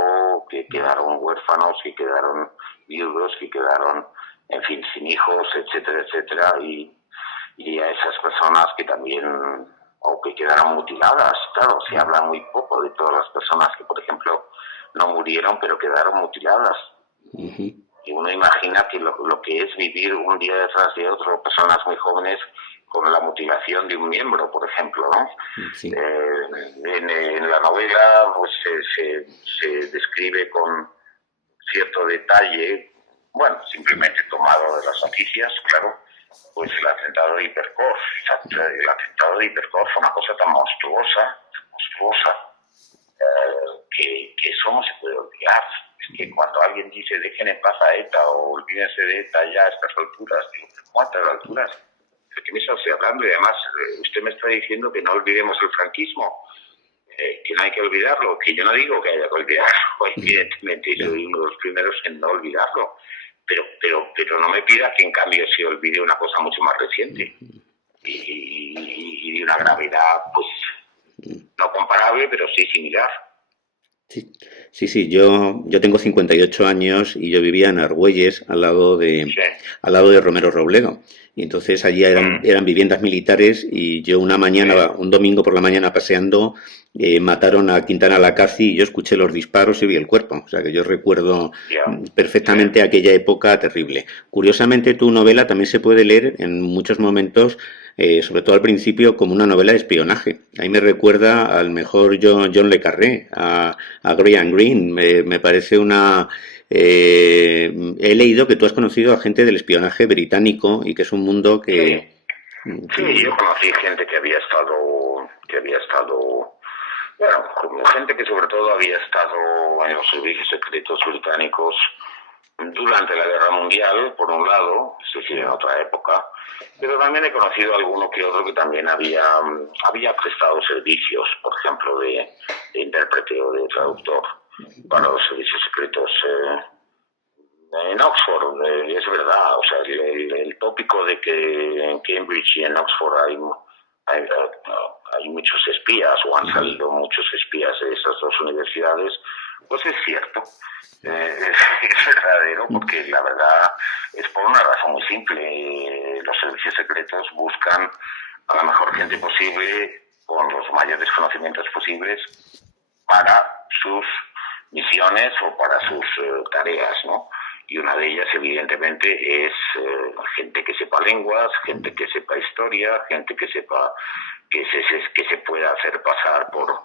que quedaron huérfanos, que quedaron viudos, que quedaron, en fin, sin hijos, etcétera, etcétera, y a esas personas que también, o que quedaron mutiladas. Claro, se habla muy poco de todas las personas que, por ejemplo, no murieron, pero quedaron mutiladas. Y uno imagina que lo que es vivir un día detrás de otro, personas muy jóvenes con la mutilación de un miembro, por ejemplo, ¿no? Sí. En la novela pues se describe con cierto detalle, bueno, simplemente tomado de las noticias, claro, pues el atentado de Hipercor. El atentado de Hipercor fue una cosa tan monstruosa, que eso no se puede olvidar. Es que cuando alguien dice dejen en paz a ETA o olvídense de ETA ya a estas alturas, digo, ¿cuántas alturas? ¿De qué me está usted hablando? Y además, usted me está diciendo que no olvidemos el franquismo, que no hay que olvidarlo, que yo no digo que haya que olvidarlo, evidentemente, yo soy uno de los primeros en no olvidarlo, pero no me pida que en cambio se olvide una cosa mucho más reciente y de una gravedad, pues, no comparable, pero sí similar. Sí, yo tengo 58 años y yo vivía en Argüelles, al lado de Romero Robledo. Y entonces allí eran viviendas militares y yo un domingo por la mañana paseando, mataron a Quintana Lacazzi y yo escuché los disparos y vi el cuerpo. O sea que yo recuerdo perfectamente aquella época terrible. Curiosamente, tu novela también se puede leer en muchos momentos, sobre todo al principio, como una novela de espionaje. Ahí me recuerda al mejor John le Carré, a Graham Greene. Me parece una He leído que tú has conocido a gente del espionaje británico y que es un mundo Sí, que sí, yo conocí gente que había estado, bueno, como gente que sobre todo había estado en los servicios secretos británicos durante la Guerra Mundial, por un lado, es decir, en otra época, pero también he conocido a alguno que otro que también había prestado servicios, por ejemplo, de intérprete o de traductor para los servicios secretos en Oxford. Es verdad, o sea, el tópico de que en Cambridge y en Oxford hay muchos espías o han salido muchos espías de esas dos universidades, pues es cierto. Es verdadero, porque la verdad es por una razón muy simple. Los servicios secretos buscan a la mejor gente posible, con los mayores conocimientos posibles, para sus misiones o para sus tareas, ¿no? Y una de ellas, evidentemente, es gente que sepa lenguas, gente que sepa historia, gente que sepa que se pueda hacer pasar por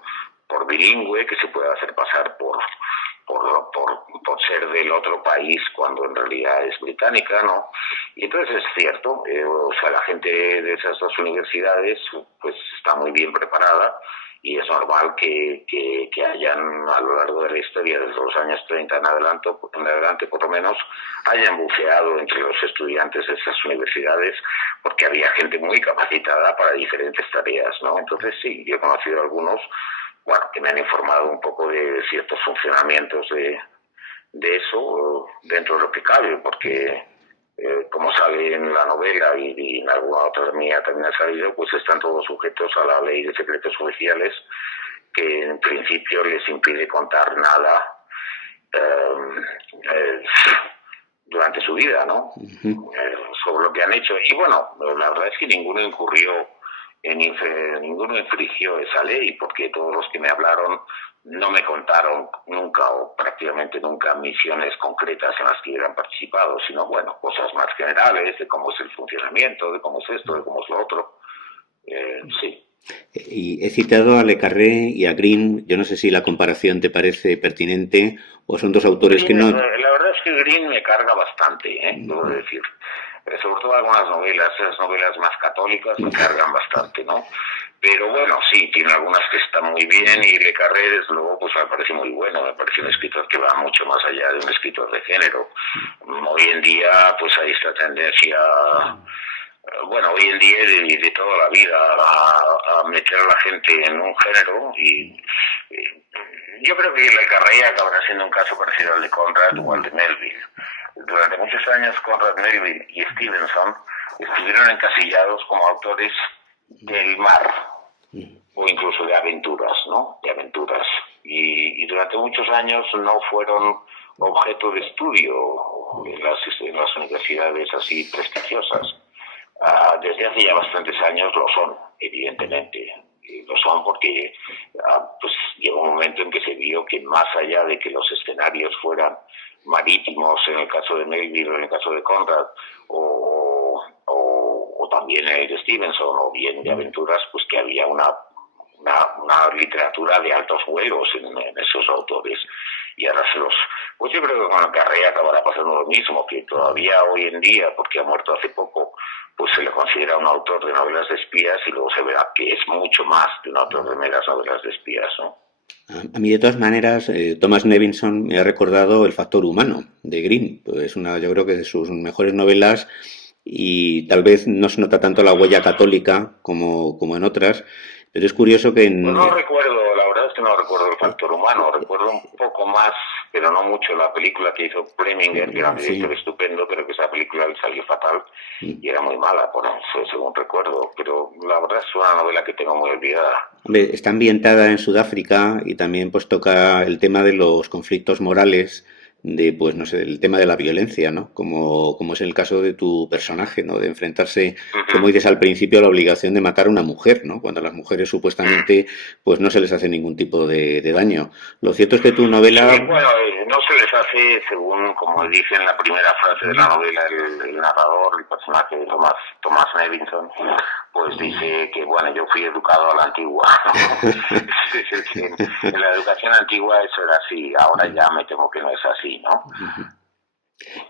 bilingüe, que se pueda hacer pasar por ser del otro país cuando en realidad es británica, ¿no? Y entonces es cierto, o sea, la gente de esas dos universidades pues está muy bien preparada, y es normal que hayan, a lo largo de la historia, desde los años 30 en adelante por lo menos, hayan buceado entre los estudiantes de esas universidades, porque había gente muy capacitada para diferentes tareas, ¿no? Entonces sí, yo he conocido a algunos, bueno, que me han informado un poco de ciertos funcionamientos de eso dentro de lo que cabe, porque como sale en la novela y en alguna otra mía también ha salido, pues están todos sujetos a la ley de secretos oficiales, que en principio les impide contar nada durante su vida, ¿no? Sobre lo que han hecho. Y bueno, la verdad es que ninguno infringió esa ley, porque todos los que me hablaron no me contaron nunca o prácticamente nunca misiones concretas en las que hubieran participado, sino, bueno, cosas más generales de cómo es el funcionamiento, de cómo es esto, de cómo es lo otro. Sí. Y he citado a Le Carré y a Green. Yo no sé si la comparación te parece pertinente o son dos autores que Green, no. la verdad es que Green me carga bastante, debo decir. Sobre todo algunas novelas, esas novelas más católicas me cargan bastante, ¿no? Pero bueno, sí, tiene algunas que están muy bien, y Le Carré, desde luego, pues me parece muy bueno. Me parece un escritor que va mucho más allá de un escritor de género. Hoy en día, pues hay esta tendencia, bueno, hoy en día y de toda la vida, a meter a la gente en un género, y yo creo que Le Carré acabará siendo un caso parecido al de Conrad o al de Melville. Durante muchos años Conrad Melville y Stevenson estuvieron encasillados como autores del mar, o incluso de aventuras, ¿no? De aventuras. Y durante muchos años no fueron objeto de estudio en las universidades así prestigiosas. Desde hace ya bastantes años lo son, evidentemente. Y lo son porque pues llegó un momento en que se vio que, más allá de que los escenarios fueran marítimos en el caso de Melville o en el caso de Conrad, o también el de Stevenson, o bien de aventuras, pues que había una literatura de altos vuelos en esos autores. Y ahora pues yo creo que con la carrera acabará pasando lo mismo, que todavía hoy en día, porque ha muerto hace poco, pues se le considera un autor de novelas de espías, y luego se verá que es mucho más de un autor de meras novelas de espías, ¿no? A mí, de todas maneras, Thomas Nevinson me ha recordado El factor humano de Green. Pues es yo creo que de sus mejores novelas, y tal vez no se nota tanto la huella católica como en otras, pero es curioso que Pues no recuerdo, la verdad es que no recuerdo El factor humano. Recuerdo un poco más, pero no mucho, la película que hizo Preminger, que era un director estupendo, pero que esa película le salió fatal y era muy mala, por eso, según recuerdo. Pero la verdad es una novela que tengo muy olvidada. Hombre, está ambientada en Sudáfrica, y también pues toca el tema de los conflictos morales, de pues no sé, el tema de la violencia, ¿no? Como es el caso de tu personaje, ¿no? De enfrentarse, como dices al principio, a la obligación de matar a una mujer, ¿no? Cuando a las mujeres supuestamente pues no se les hace ningún tipo de daño. Lo cierto es que tu novela... Sí, bueno, no se les hace, según como dice en la primera frase de la novela el narrador, el personaje de Thomas Nevinson, pues dice que, bueno, yo fui educado a la antigua. En la educación antigua eso era así, ahora ya me temo que no es así, ¿no?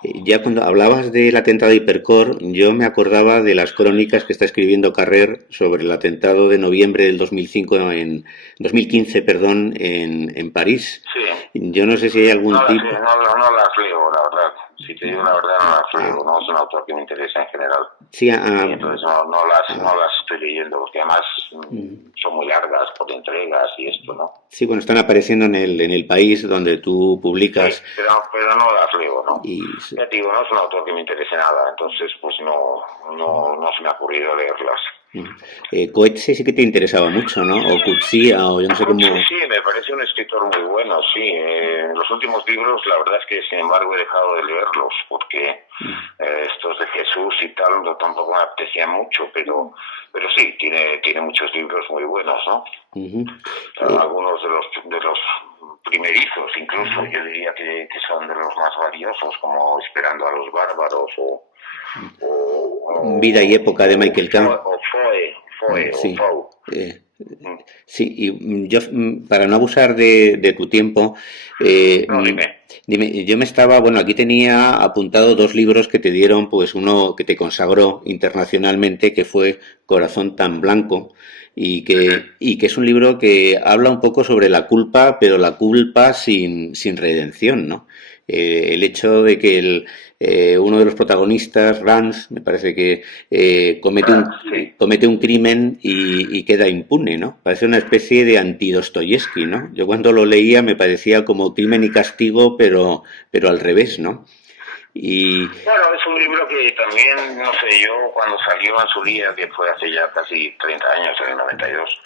Ya cuando hablabas del atentado de Hipercor, yo me acordaba de las crónicas que está escribiendo Carrer sobre el atentado de noviembre del 2015, perdón, en París. Sí. Yo no sé si hay algún tipo... No las leo, la verdad. Si te digo la verdad, no las leo. No es un autor que me interesa en general. Sí, Y entonces no las estoy leyendo, porque además son muy largas por entregas y esto, ¿no? Sí, bueno, están apareciendo en el país donde tú publicas. Sí, pero no las leo, ¿no? Y... Ya te digo, no es un autor que me interese nada, entonces pues no se me ha ocurrido leerlas. Coetzee sí que te interesaba mucho, ¿no? O Coetzee, o yo no sé cómo... Sí, me parece un escritor muy bueno, sí. Los últimos libros, la verdad es que, sin embargo, he dejado de leerlos, porque estos de Jesús y tal tampoco me apetecían mucho, pero sí, tiene muchos libros muy buenos, ¿no? Algunos de los primerizos, incluso, yo diría que son de los más valiosos, como Esperando a los bárbaros o Vida y época de Michael Kahn. O Foe. Sí, y yo, para no abusar de tu tiempo, no, dime. Yo me estaba, bueno, aquí tenía apuntado 2 libros que te dieron, pues uno que te consagró internacionalmente, que fue Corazón tan blanco, y que es un libro que habla un poco sobre la culpa, pero la culpa sin redención, ¿no? El hecho de que uno de los protagonistas, Rance, me parece que comete un crimen y queda impune, ¿no? Parece una especie de anti-Dostoyevsky, ¿no? Yo cuando lo leía me parecía como Crimen y Castigo, pero al revés, ¿no? Bueno, es un libro que también, no sé, yo cuando salió en su día, que fue hace ya casi 30 años, en el 92,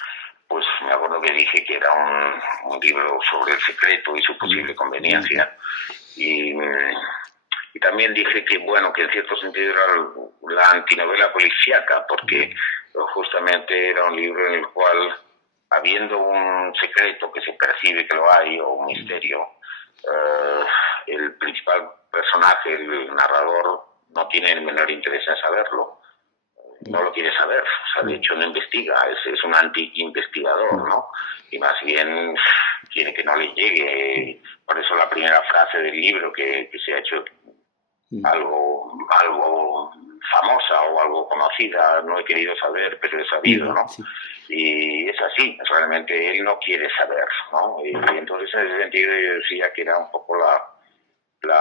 pues me acuerdo que dije que era un libro sobre el secreto y su posible conveniencia. Y también dije que, bueno, que en cierto sentido era la antinovela policíaca, porque justamente era un libro en el cual, habiendo un secreto que se percibe que lo hay, o un misterio, el principal personaje, el narrador, no tiene el menor interés en saberlo, no lo quiere saber, o sea, de hecho no investiga, es un anti-investigador, ¿no? Y más bien quiere que no le llegue. Por eso la primera frase del libro, que se ha hecho algo famosa o algo conocida, no he querido saber, pero he sabido, ¿no? Sí. Y es así, realmente él no quiere saber, ¿no? Y entonces en ese sentido yo decía que era un poco la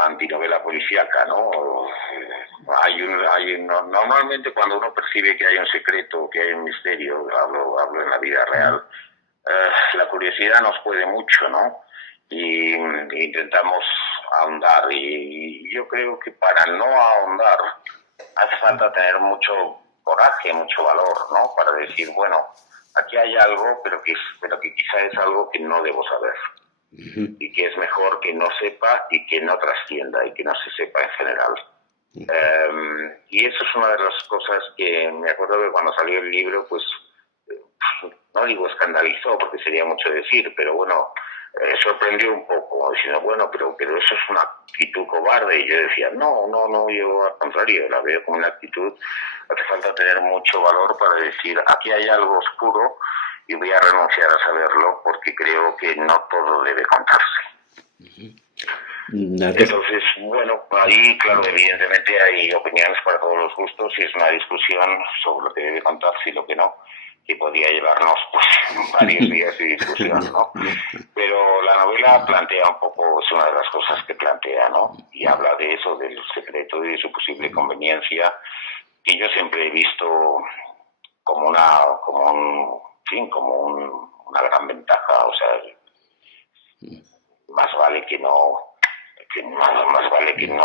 antinovela policíaca, ¿no? Normalmente cuando uno percibe que hay un secreto, que hay un misterio, hablo en la vida real, la curiosidad nos puede mucho, ¿no? Y intentamos ahondar, y yo creo que para no ahondar hace falta tener mucho coraje, mucho valor, ¿no? Para decir, bueno, aquí hay algo, pero que quizá es algo que no debo saber. Y que es mejor que no sepa y que no trascienda y que no se sepa en general. Y eso es una de las cosas que me acuerdo que cuando salió el libro, pues, no digo escandalizó, porque sería mucho decir, pero bueno, sorprendió un poco, diciendo, bueno, pero eso es una actitud cobarde. Y yo decía, no, yo al contrario, la veo como una actitud. Hace falta tener mucho valor para decir, aquí hay algo oscuro y voy a renunciar a saberlo, porque creo que no todo debe contarse. Entonces, bueno, ahí, claro, evidentemente hay opiniones para todos los gustos y es una discusión sobre lo que debe contarse y lo que no, que podría llevarnos pues varios días de discusión, ¿no? Pero la novela plantea un poco, es una de las cosas que plantea, ¿no? Y habla de eso, del secreto y de su posible conveniencia, que yo siempre he visto como una gran ventaja, o sea, más vale que no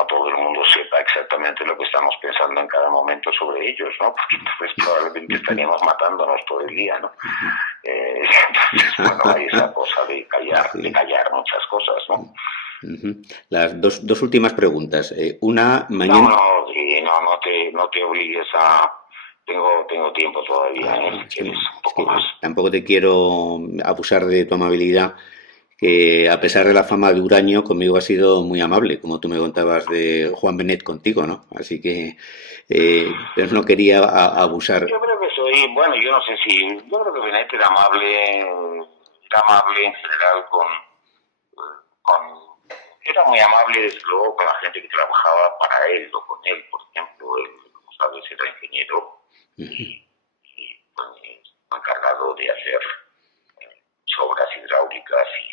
todo el mundo sepa exactamente lo que estamos pensando en cada momento sobre ellos, ¿no? Porque pues probablemente estaríamos matándonos todo el día, ¿no? Entonces, bueno, hay esa cosa de callar muchas cosas, ¿no? Las dos últimas preguntas. Una, mañana... No te obligues a... Tengo tiempo todavía, si quieres, un poco más. Tampoco te quiero abusar de tu amabilidad. que a pesar de la fama de Uraño, conmigo ha sido muy amable, como tú me contabas de Juan Benet contigo, ¿no? Así que pero no quería abusar. Yo creo que soy, bueno, yo no sé si, yo creo que Benet era amable en general con era muy amable desde luego con la gente que trabajaba para él o con él, por ejemplo, él, como sabes, era ingeniero y pues, encargado de hacer obras hidráulicas y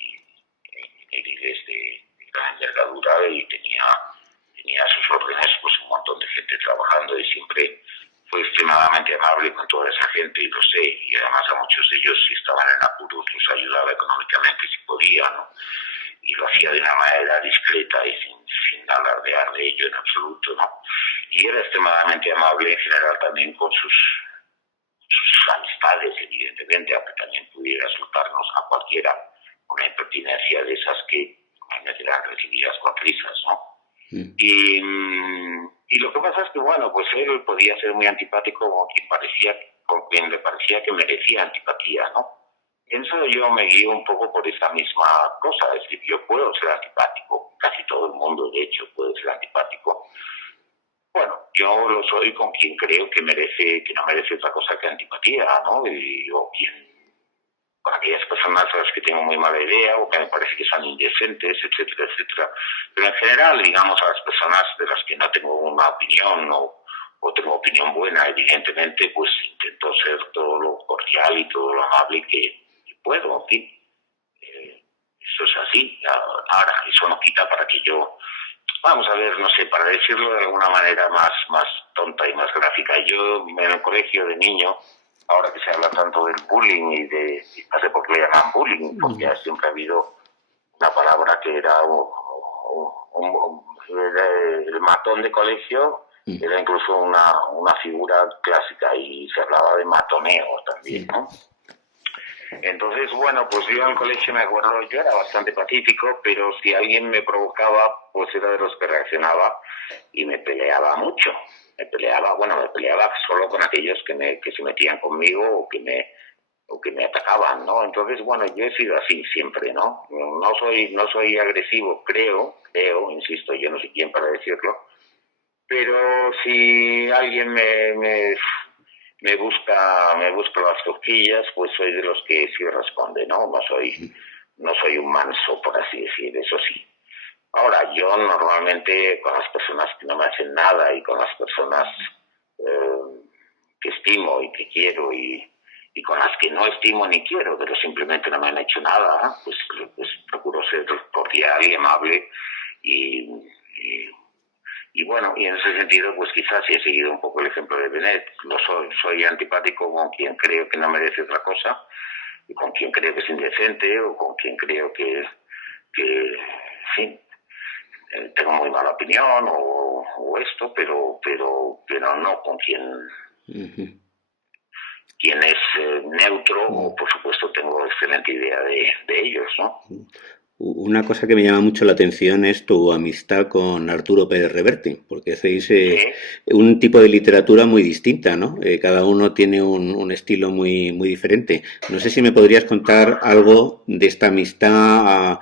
de gran envergadura y tenía a sus órdenes pues un montón de gente trabajando y siempre fue extremadamente amable con toda esa gente y lo sé, y además a muchos de ellos si estaban en apuros los ayudaba económicamente si podía, ¿no? Y lo hacía de una manera discreta y sin alardear de ello en absoluto, ¿no? Y era extremadamente amable en general también con sus amistades, evidentemente, aunque también pudiera soltarnos a cualquiera una impertinencia de esas que me serán recibidas con risas, ¿no? Y lo que pasa es que, bueno, pues él podía ser muy antipático con quien le parecía que merecía antipatía, ¿no? Y en eso yo me guío un poco por esa misma cosa, es decir, yo puedo ser antipático, casi todo el mundo, de hecho, puede ser antipático. Bueno, yo lo soy con quien creo que no merece otra cosa que antipatía, ¿no? O con aquellas personas a las que tengo muy mala idea o que me parece que son indecentes, etcétera, etcétera. Pero en general, digamos, a las personas de las que no tengo una opinión o tengo opinión buena, evidentemente, pues intento ser todo lo cordial y todo lo amable que puedo, en fin. Eso es así. Ahora, eso no quita para que yo, vamos a ver, no sé, para decirlo de alguna manera más tonta y más gráfica, yo en el colegio de niño, ahora que se habla tanto del bullying no sé por qué le llaman bullying, porque siempre ha habido una palabra que era el matón de colegio, era incluso una figura clásica y se hablaba de matoneo también, ¿no? Entonces, bueno, pues yo en el colegio me acuerdo, yo era bastante pacífico, pero si alguien me provocaba, pues era de los que reaccionaba y me peleaba mucho. Me peleaba solo con aquellos que se metían conmigo o que me atacaban, ¿no? Entonces, bueno, yo he sido así siempre, ¿no? No soy agresivo, creo, insisto, yo no soy quien para decirlo, pero si alguien me busca las cosquillas, pues soy de los que sí responde, ¿no? No soy un manso, por así decir, eso sí. Ahora, yo normalmente con las personas que no me hacen nada y con las personas que estimo y que quiero y con las que no estimo ni quiero, pero simplemente no me han hecho nada, pues procuro ser cordial y amable y bueno, y en ese sentido, pues quizás sí he seguido un poco el ejemplo de Benet. Soy antipático con quien creo que no merece otra cosa, y con quien creo que es indecente, o con quien creo que en fin, tengo muy mala opinión, o esto, pero no con quien es neutro, o por supuesto tengo excelente idea de ellos, ¿no? Una cosa que me llama mucho la atención es tu amistad con Arturo Pérez Reverte, porque hacéis Sí. un tipo de literatura muy distinta, ¿no? Cada uno tiene un estilo muy diferente. No sé si me podrías contar algo de esta amistad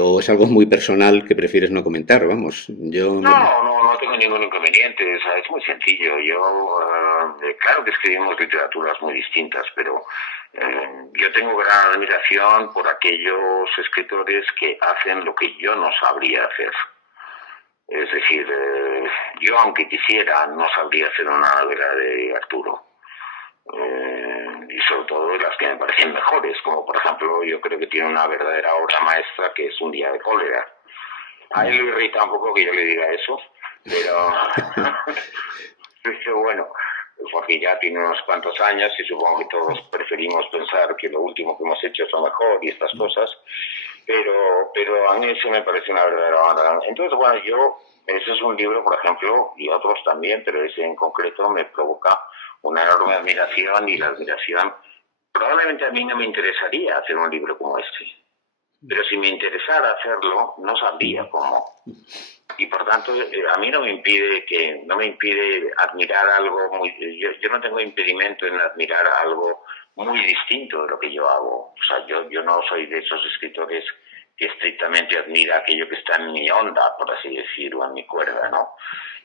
o es algo muy personal que prefieres no comentar, vamos. No tengo ningún inconveniente, o sea, es muy sencillo. Claro que escribimos literaturas muy distintas, pero yo tengo gran admiración por aquellos escritores que hacen lo que yo no sabría hacer. Es decir, yo aunque quisiera, no sabría hacer una novela de Arturo. Y sobre todo las que me parecen mejores, como por ejemplo yo creo que tiene una verdadera obra maestra que es Un día de cólera. A él le irrita un poco que yo le diga eso, pero bueno, porque ya tiene unos cuantos años y supongo que todos preferimos pensar que lo último que hemos hecho es lo mejor y estas cosas, pero a mí eso me parece una verdadera banda. Entonces, bueno, ese es un libro, por ejemplo, y otros también, pero ese en concreto me provoca una enorme admiración y la admiración, probablemente a mí no me interesaría hacer un libro como este, pero si me interesara hacerlo, no sabría cómo. Y por tanto, a mí no me impide admirar algo yo no tengo impedimento en admirar algo muy distinto de lo que yo hago. O sea, yo no soy de esos escritores que estrictamente admira aquello que está en mi onda, por así decir, o en mi cuerda, ¿no?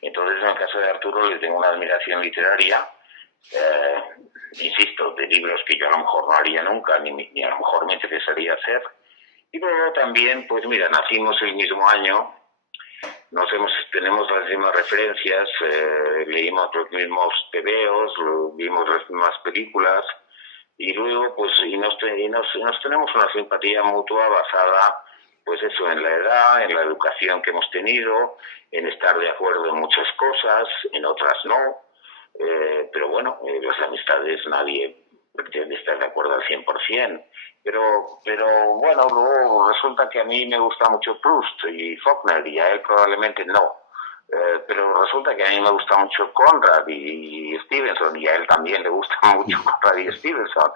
Entonces, en el caso de Arturo, le tengo una admiración literaria, eh, insisto, de libros que yo a lo mejor no haría nunca, ni a lo mejor me interesaría hacer. Y luego también, pues mira, nacimos el mismo año, tenemos las mismas referencias, leímos los mismos tebeos, vimos las mismas películas, y luego pues nos tenemos una simpatía mutua basada pues eso, en la edad, en la educación que hemos tenido, en estar de acuerdo en muchas cosas, en otras no, pero bueno, las amistades nadie pretende estar de acuerdo al 100%, pero bueno, luego resulta que a mí me gusta mucho Proust y Faulkner y a él probablemente no. Pero resulta que a mí me gusta mucho Conrad y Stevenson, y a él también le gusta mucho Conrad y Stevenson,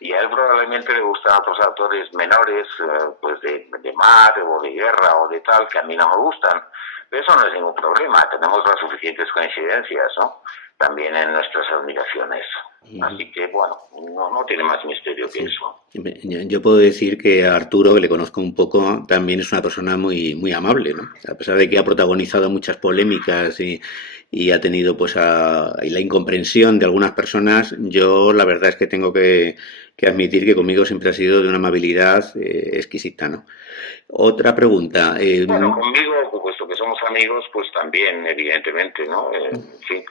y a él probablemente le gustan otros autores menores, pues de mar o de guerra o de tal, que a mí no me gustan. Pero eso no es ningún problema, tenemos las suficientes coincidencias, ¿no? También en nuestras admiraciones. Así que, bueno, no tiene más misterio que Sí. eso. Yo puedo decir que a Arturo, que le conozco un poco, también es una persona muy amable, ¿no? A pesar de que ha protagonizado muchas polémicas y ha tenido pues y la incomprensión de algunas personas, yo la verdad es que tengo que admitir que conmigo siempre ha sido de una amabilidad exquisita, ¿no? Otra pregunta. Bueno, conmigo, puesto que somos amigos, pues también, evidentemente, ¿no? En fin.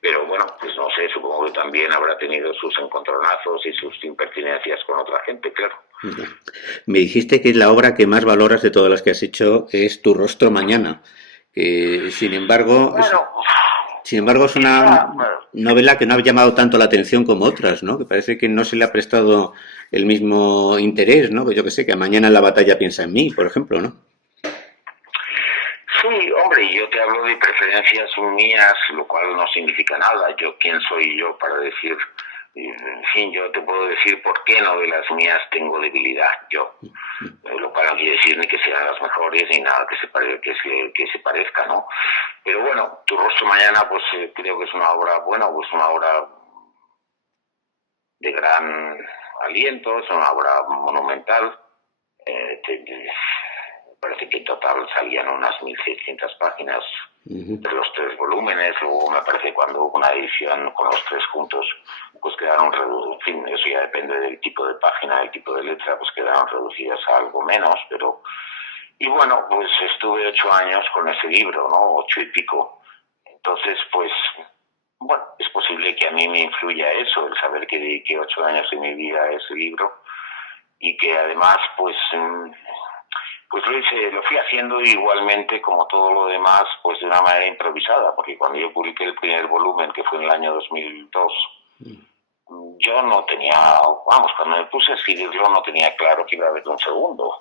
Pero bueno, pues no sé, supongo que también habrá tenido sus encontronazos y sus impertinencias con otra gente, claro. Me dijiste que la obra que más valoras de todas las que has hecho es Tu rostro mañana. Sin embargo, Bueno, es una quizá, bueno, novela que no ha llamado tanto la atención como otras, ¿no? Que parece que no se le ha prestado el mismo interés, ¿no? Que yo que sé, que mañana en la batalla piensa en mí, por ejemplo, ¿no? sí, hombre, yo te hablo de preferencias mías, lo cual no significa nada. ¿Quién soy yo para decir? En fin, yo te puedo decir por qué novelas mías tengo debilidad, yo. Lo cual no quiere decir ni que sean las mejores ni nada que se parezca, ¿no? Pero bueno, Tu rostro mañana, pues creo que es una obra, bueno, pues una obra de gran aliento, es una obra monumental. Me parece que en total salían unas 1.600 páginas de los tres volúmenes, luego me parece que cuando hubo una edición con los tres juntos, pues quedaron reducidas, en fin, eso ya depende del tipo de página, del tipo de letra, pues quedaron reducidas a algo menos, pero... Y bueno, pues estuve 8 años con ese libro, ¿no? 8 y pico. Entonces, pues, bueno, es posible que a mí me influya eso, el saber que dediqué 8 años de mi vida a ese libro y que además, pues lo fui haciendo igualmente como todo lo demás, pues de una manera improvisada, porque cuando yo publiqué el primer volumen, que fue en el año 2002, yo no tenía, vamos, cuando me puse a escribirlo no tenía claro que iba a haber un segundo.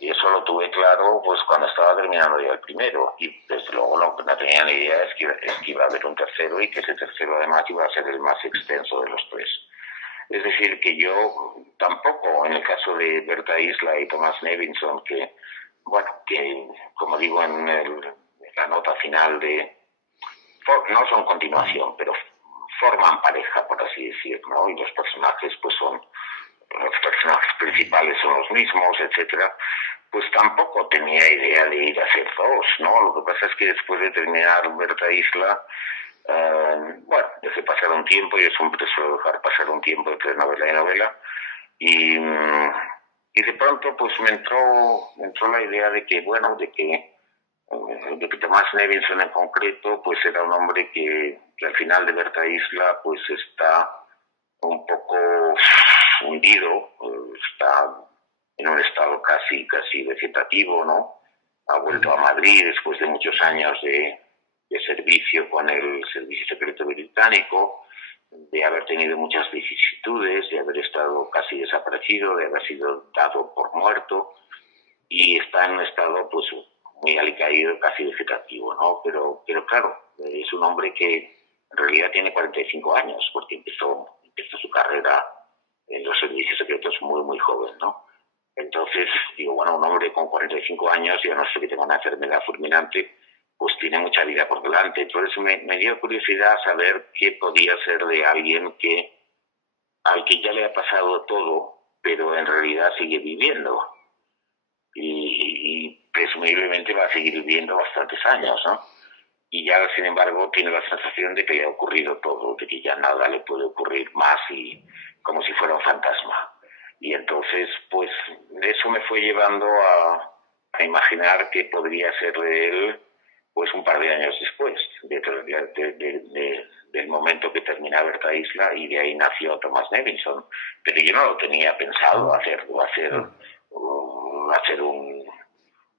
Y eso lo tuve claro pues cuando estaba terminando ya el primero. Y desde luego lo que no tenía ni idea es que iba a haber un tercero y que ese tercero además iba a ser el más extenso de los tres. Es decir, que yo tampoco, en el caso de Berta Isla y Thomas Nevinson, que, bueno, que como digo en la nota final no son continuación, pero forman pareja, por así decir, ¿no? Y los personajes, pues los personajes principales son los mismos, etcétera, pues tampoco tenía idea de ir a hacer dos, ¿no? Lo que pasa es que después de terminar Berta Isla, bueno, dejé pasar un tiempo, yo siempre suelo dejar pasar un tiempo entre novela y novela, y de pronto pues me entró la idea de que, bueno, de que Thomas Nevinson en concreto, pues era un hombre que al final de Berta Isla, pues está un poco hundido, está en un estado casi vegetativo, ¿no? Ha vuelto a Madrid después de muchos años de servicio con el Servicio Secreto Británico, de haber tenido muchas vicisitudes, de haber estado casi desaparecido, de haber sido dado por muerto, y está en un estado pues muy alicaído, casi vegetativo, ¿no? Pero claro, es un hombre que en realidad tiene 45 años, porque empezó su carrera en los servicios secretos muy joven, ¿no? Entonces, digo, bueno, un hombre con 45 años, ya no sé que tenga una enfermedad fulminante, pues tiene mucha vida por delante. Entonces me dio curiosidad saber qué podía ser de alguien que al que ya le ha pasado todo, pero en realidad sigue viviendo y presumiblemente va a seguir viviendo bastantes años, ¿no? Y ya, sin embargo, tiene la sensación de que le ha ocurrido todo, de que ya nada le puede ocurrir más y como si fuera un fantasma. Y entonces, pues, eso me fue llevando a imaginar que podría ser de él, pues, un par de años después del momento que termina Berta Isla, y de ahí nació Thomas Nevinson. Pero yo no lo tenía pensado hacer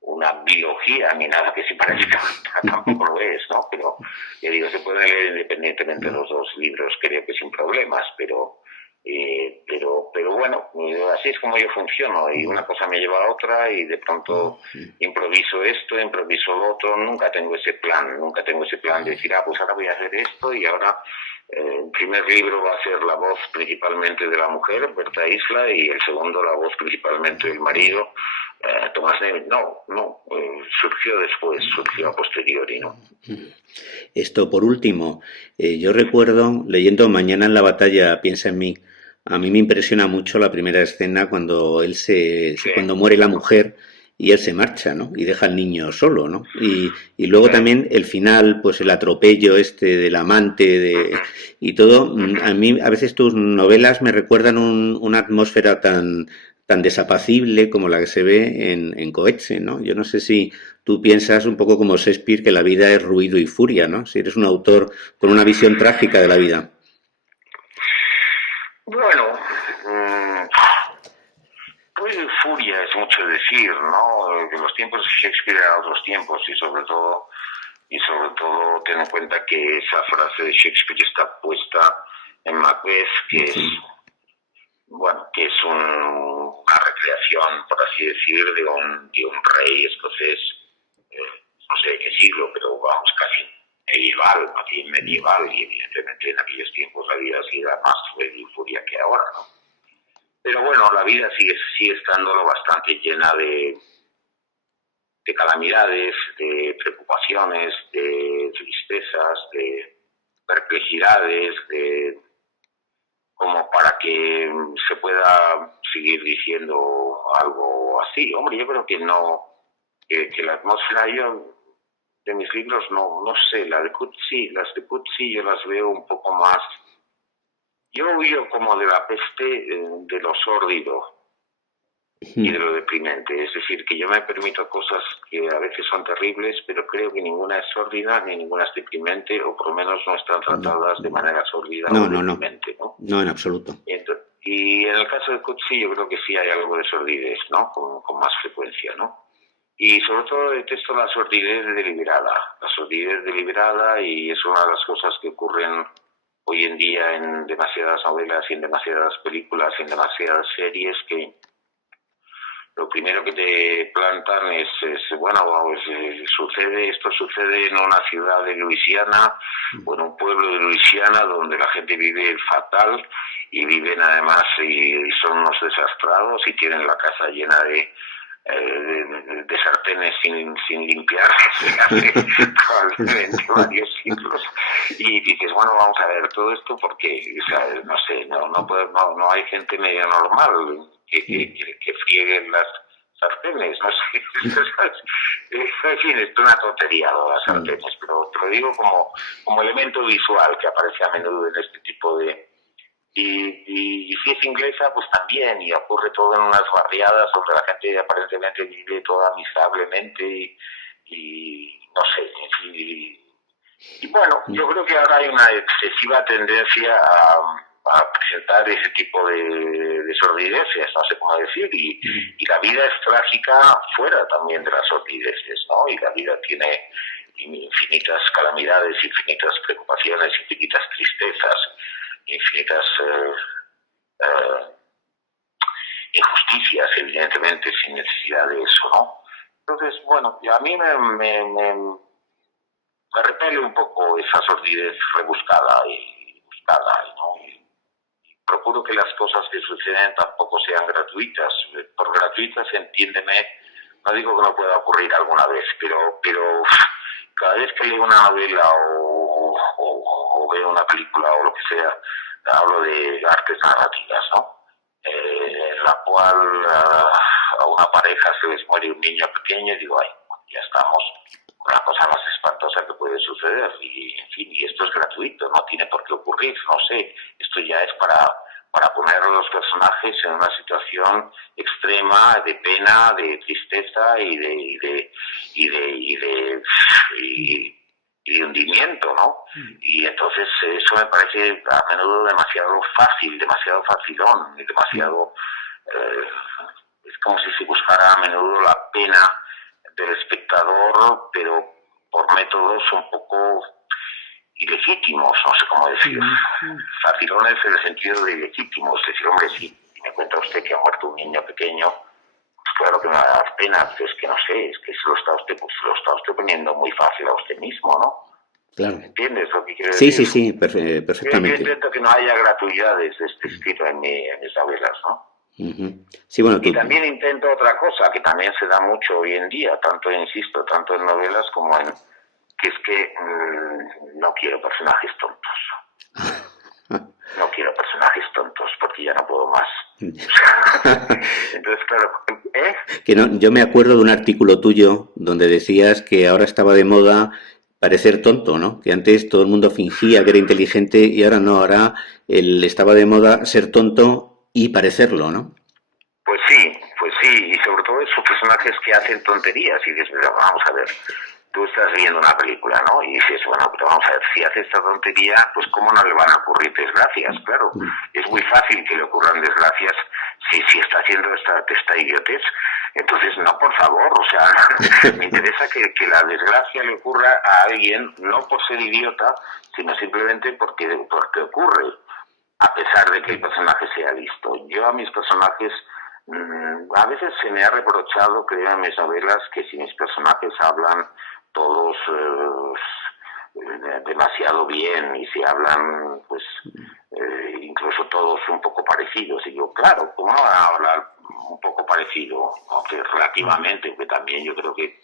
una biología ni nada que se parezca, tampoco lo es, ¿no? Pero ya digo, se puede leer independientemente de los dos libros, creo que sin problemas, pero bueno, así es como yo funciono, y una cosa me lleva a otra y de pronto improviso esto, improviso lo otro. Nunca tengo ese plan de decir, pues ahora voy a hacer esto y ahora el primer libro va a ser la voz principalmente de la mujer, Berta Isla, y el segundo la voz principalmente del marido, Thomas Nevin. No, surgió después, surgió a posteriori, ¿no? Esto por último, yo recuerdo leyendo Mañana en la batalla, piensa en mí. A mí me impresiona mucho la primera escena cuando cuando muere la mujer y él se marcha, ¿no? Y deja al niño solo, ¿no? Y luego también el final, pues el atropello este del amante y todo. A mí a veces tus novelas me recuerdan una atmósfera tan desapacible como la que se ve en Coetze, ¿no? Yo no sé si tú piensas un poco como Shakespeare, que la vida es ruido y furia, ¿no? Si eres un autor con una visión trágica de la vida. Bueno, ruido y furia es mucho decir, ¿no? Que los tiempos de Shakespeare eran otros tiempos, y sobre todo ten en cuenta que esa frase de Shakespeare está puesta en Macbeth, que es una recreación, por así decir, de un rey escocés, no sé de qué siglo, pero vamos, casi medieval, y evidentemente en aquellos tiempos la vida sí era más ruido y furia que ahora, ¿no? Pero bueno, la vida sigue estando bastante llena de calamidades, de preocupaciones, de tristezas, de perplejidades, como para que se pueda seguir diciendo algo así. Hombre, yo creo que no, que la atmósfera de mis libros no sé, las de Coetzee yo las veo un poco más. Yo huyo como de la peste, de lo sórdido y de lo deprimente. Es decir, que yo me permito cosas que a veces son terribles, pero creo que ninguna es sórdida ni ninguna es deprimente, o por lo menos no están tratadas de manera sórdida o deprimente, ¿no? No, en absoluto. Y en el caso de Coetzee yo creo que sí hay algo de sordidez, ¿no? Con más frecuencia, ¿no? Y sobre todo detesto la sordidez deliberada, y es una de las cosas que ocurren hoy en día en demasiadas novelas y en demasiadas películas y en demasiadas series, que lo primero que te plantan es esto sucede en una ciudad de Luisiana o en un pueblo de Luisiana donde la gente vive fatal y viven además y son unos desastrados y tienen la casa llena de sartenes sin limpiar desde hace probablemente varios siglos, y dices, bueno, vamos a ver todo esto porque, o sea, no sé, no hay gente media normal que friegue las sartenes, no sé. En fin, es una tontería lo de las sartenes, pero te lo digo como elemento visual que aparece a menudo en este tipo de. Y si es inglesa, pues también, y ocurre todo en unas barriadas donde la gente aparentemente vive toda miserablemente y no sé. Y bueno, yo creo que ahora hay una excesiva tendencia a presentar ese tipo de sordideces, no sé cómo decir, y la vida es trágica fuera también de las sordideces, ¿no? Y la vida tiene infinitas calamidades, infinitas preocupaciones, infinitas tristezas, infinitas injusticias, evidentemente, sin necesidad de eso, ¿no? Entonces, bueno, a mí me repele un poco esa sordidez rebuscada y buscada, ¿no? Y procuro que las cosas que suceden tampoco sean gratuitas. Por gratuitas, entiéndeme, no digo que no pueda ocurrir alguna vez, pero cada vez que leo una novela o veo una película o lo que sea, hablo de artes narrativas, ¿no? En la cual a una pareja se les muere un niño pequeño y digo, ay, ya estamos con la cosa más espantosa que puede suceder y, en fin, y esto es gratuito, no tiene por qué ocurrir, no sé, esto ya es para poner a los personajes en una situación extrema de pena, de tristeza y de hundimiento, ¿no? Y entonces eso me parece a menudo demasiado fácil, demasiado facilón, demasiado... es como si se buscara a menudo la pena del espectador, pero por métodos un poco ilegítimos, no sé cómo decir. Facilones en el sentido de ilegítimos, es decir, hombre, si me cuenta usted que ha muerto un niño pequeño, pues claro que me va a dar pena, pero es que no sé, es que se lo está usted poniendo muy fácil a usted mismo, ¿no? Claro. ¿Entiendes lo que quiero Sí, decir? sí, perfectamente. Yo intento que no haya gratuidades de este estilo en mis novelas, ¿no? Sí, bueno, Y también intento otra cosa que también se da mucho hoy en día, tanto en novelas como en... que es que no quiero personajes tontos. No quiero personajes tontos porque ya no puedo más. Entonces, claro, Que no, yo me acuerdo de un artículo tuyo donde decías que ahora estaba de moda parecer tonto, ¿no? Que antes todo el mundo fingía que era inteligente y ahora no, ahora estaba de moda ser tonto y parecerlo, ¿no? Pues sí, y sobre todo esos personajes que hacen tonterías y dices, mira, vamos a ver, tú estás viendo una película, ¿no? Y dices, bueno, pero vamos a ver, si hace esta tontería, pues cómo no le van a ocurrir desgracias, claro. Es muy fácil que le ocurran desgracias si está haciendo esta idiotez. Entonces, no, por favor, o sea, me interesa que la desgracia le ocurra a alguien, no por ser idiota, sino simplemente porque ocurre, a pesar de que el personaje sea listo. Yo a mis personajes... a veces se me ha reprochado, creo, en mis novelas, que si mis personajes hablan todos demasiado bien y si hablan, pues, incluso todos un poco parecidos. Y yo, claro, ¿cómo van a hablar un poco parecido? Aunque relativamente, que también yo creo que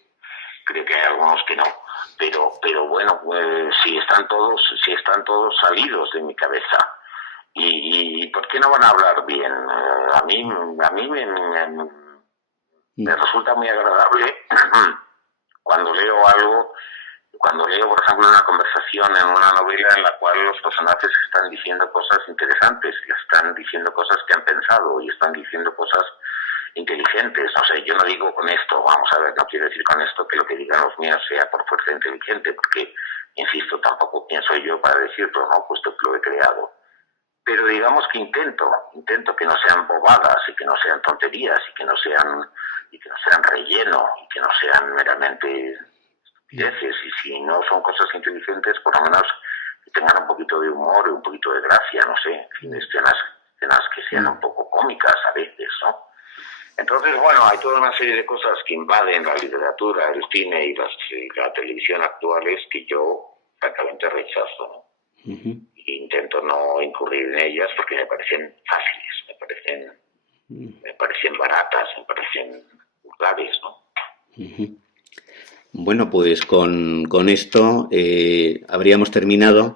hay algunos que no. Pero bueno, si están todos salidos de mi cabeza. ¿Y por qué no van a hablar bien? A mí me resulta muy agradable cuando leo algo, por ejemplo, una conversación en una novela en la cual los personajes están diciendo cosas interesantes, están diciendo cosas que han pensado y están diciendo cosas inteligentes. O sea, yo no digo con esto, vamos a ver, no quiero decir con esto que lo que digan los míos sea por fuerza inteligente, porque, insisto, tampoco quién soy yo para decirlo, ¿no? Puesto que lo he creado. Pero digamos que intento que no sean bobadas y que no sean tonterías y que no sean relleno y que no sean meramente estupideces, y si no son cosas inteligentes, por lo menos que tengan un poquito de humor y un poquito de gracia, no sé, en fin, escenas que sean un poco cómicas a veces, ¿no? Entonces, bueno, hay toda una serie de cosas que invaden la literatura, el cine y la televisión actuales que yo francamente rechazo, ¿no? Intento no incurrir en ellas porque me parecen fáciles, me parecen baratas, me parecen vulgares, ¿no? Bueno, pues con esto habríamos terminado.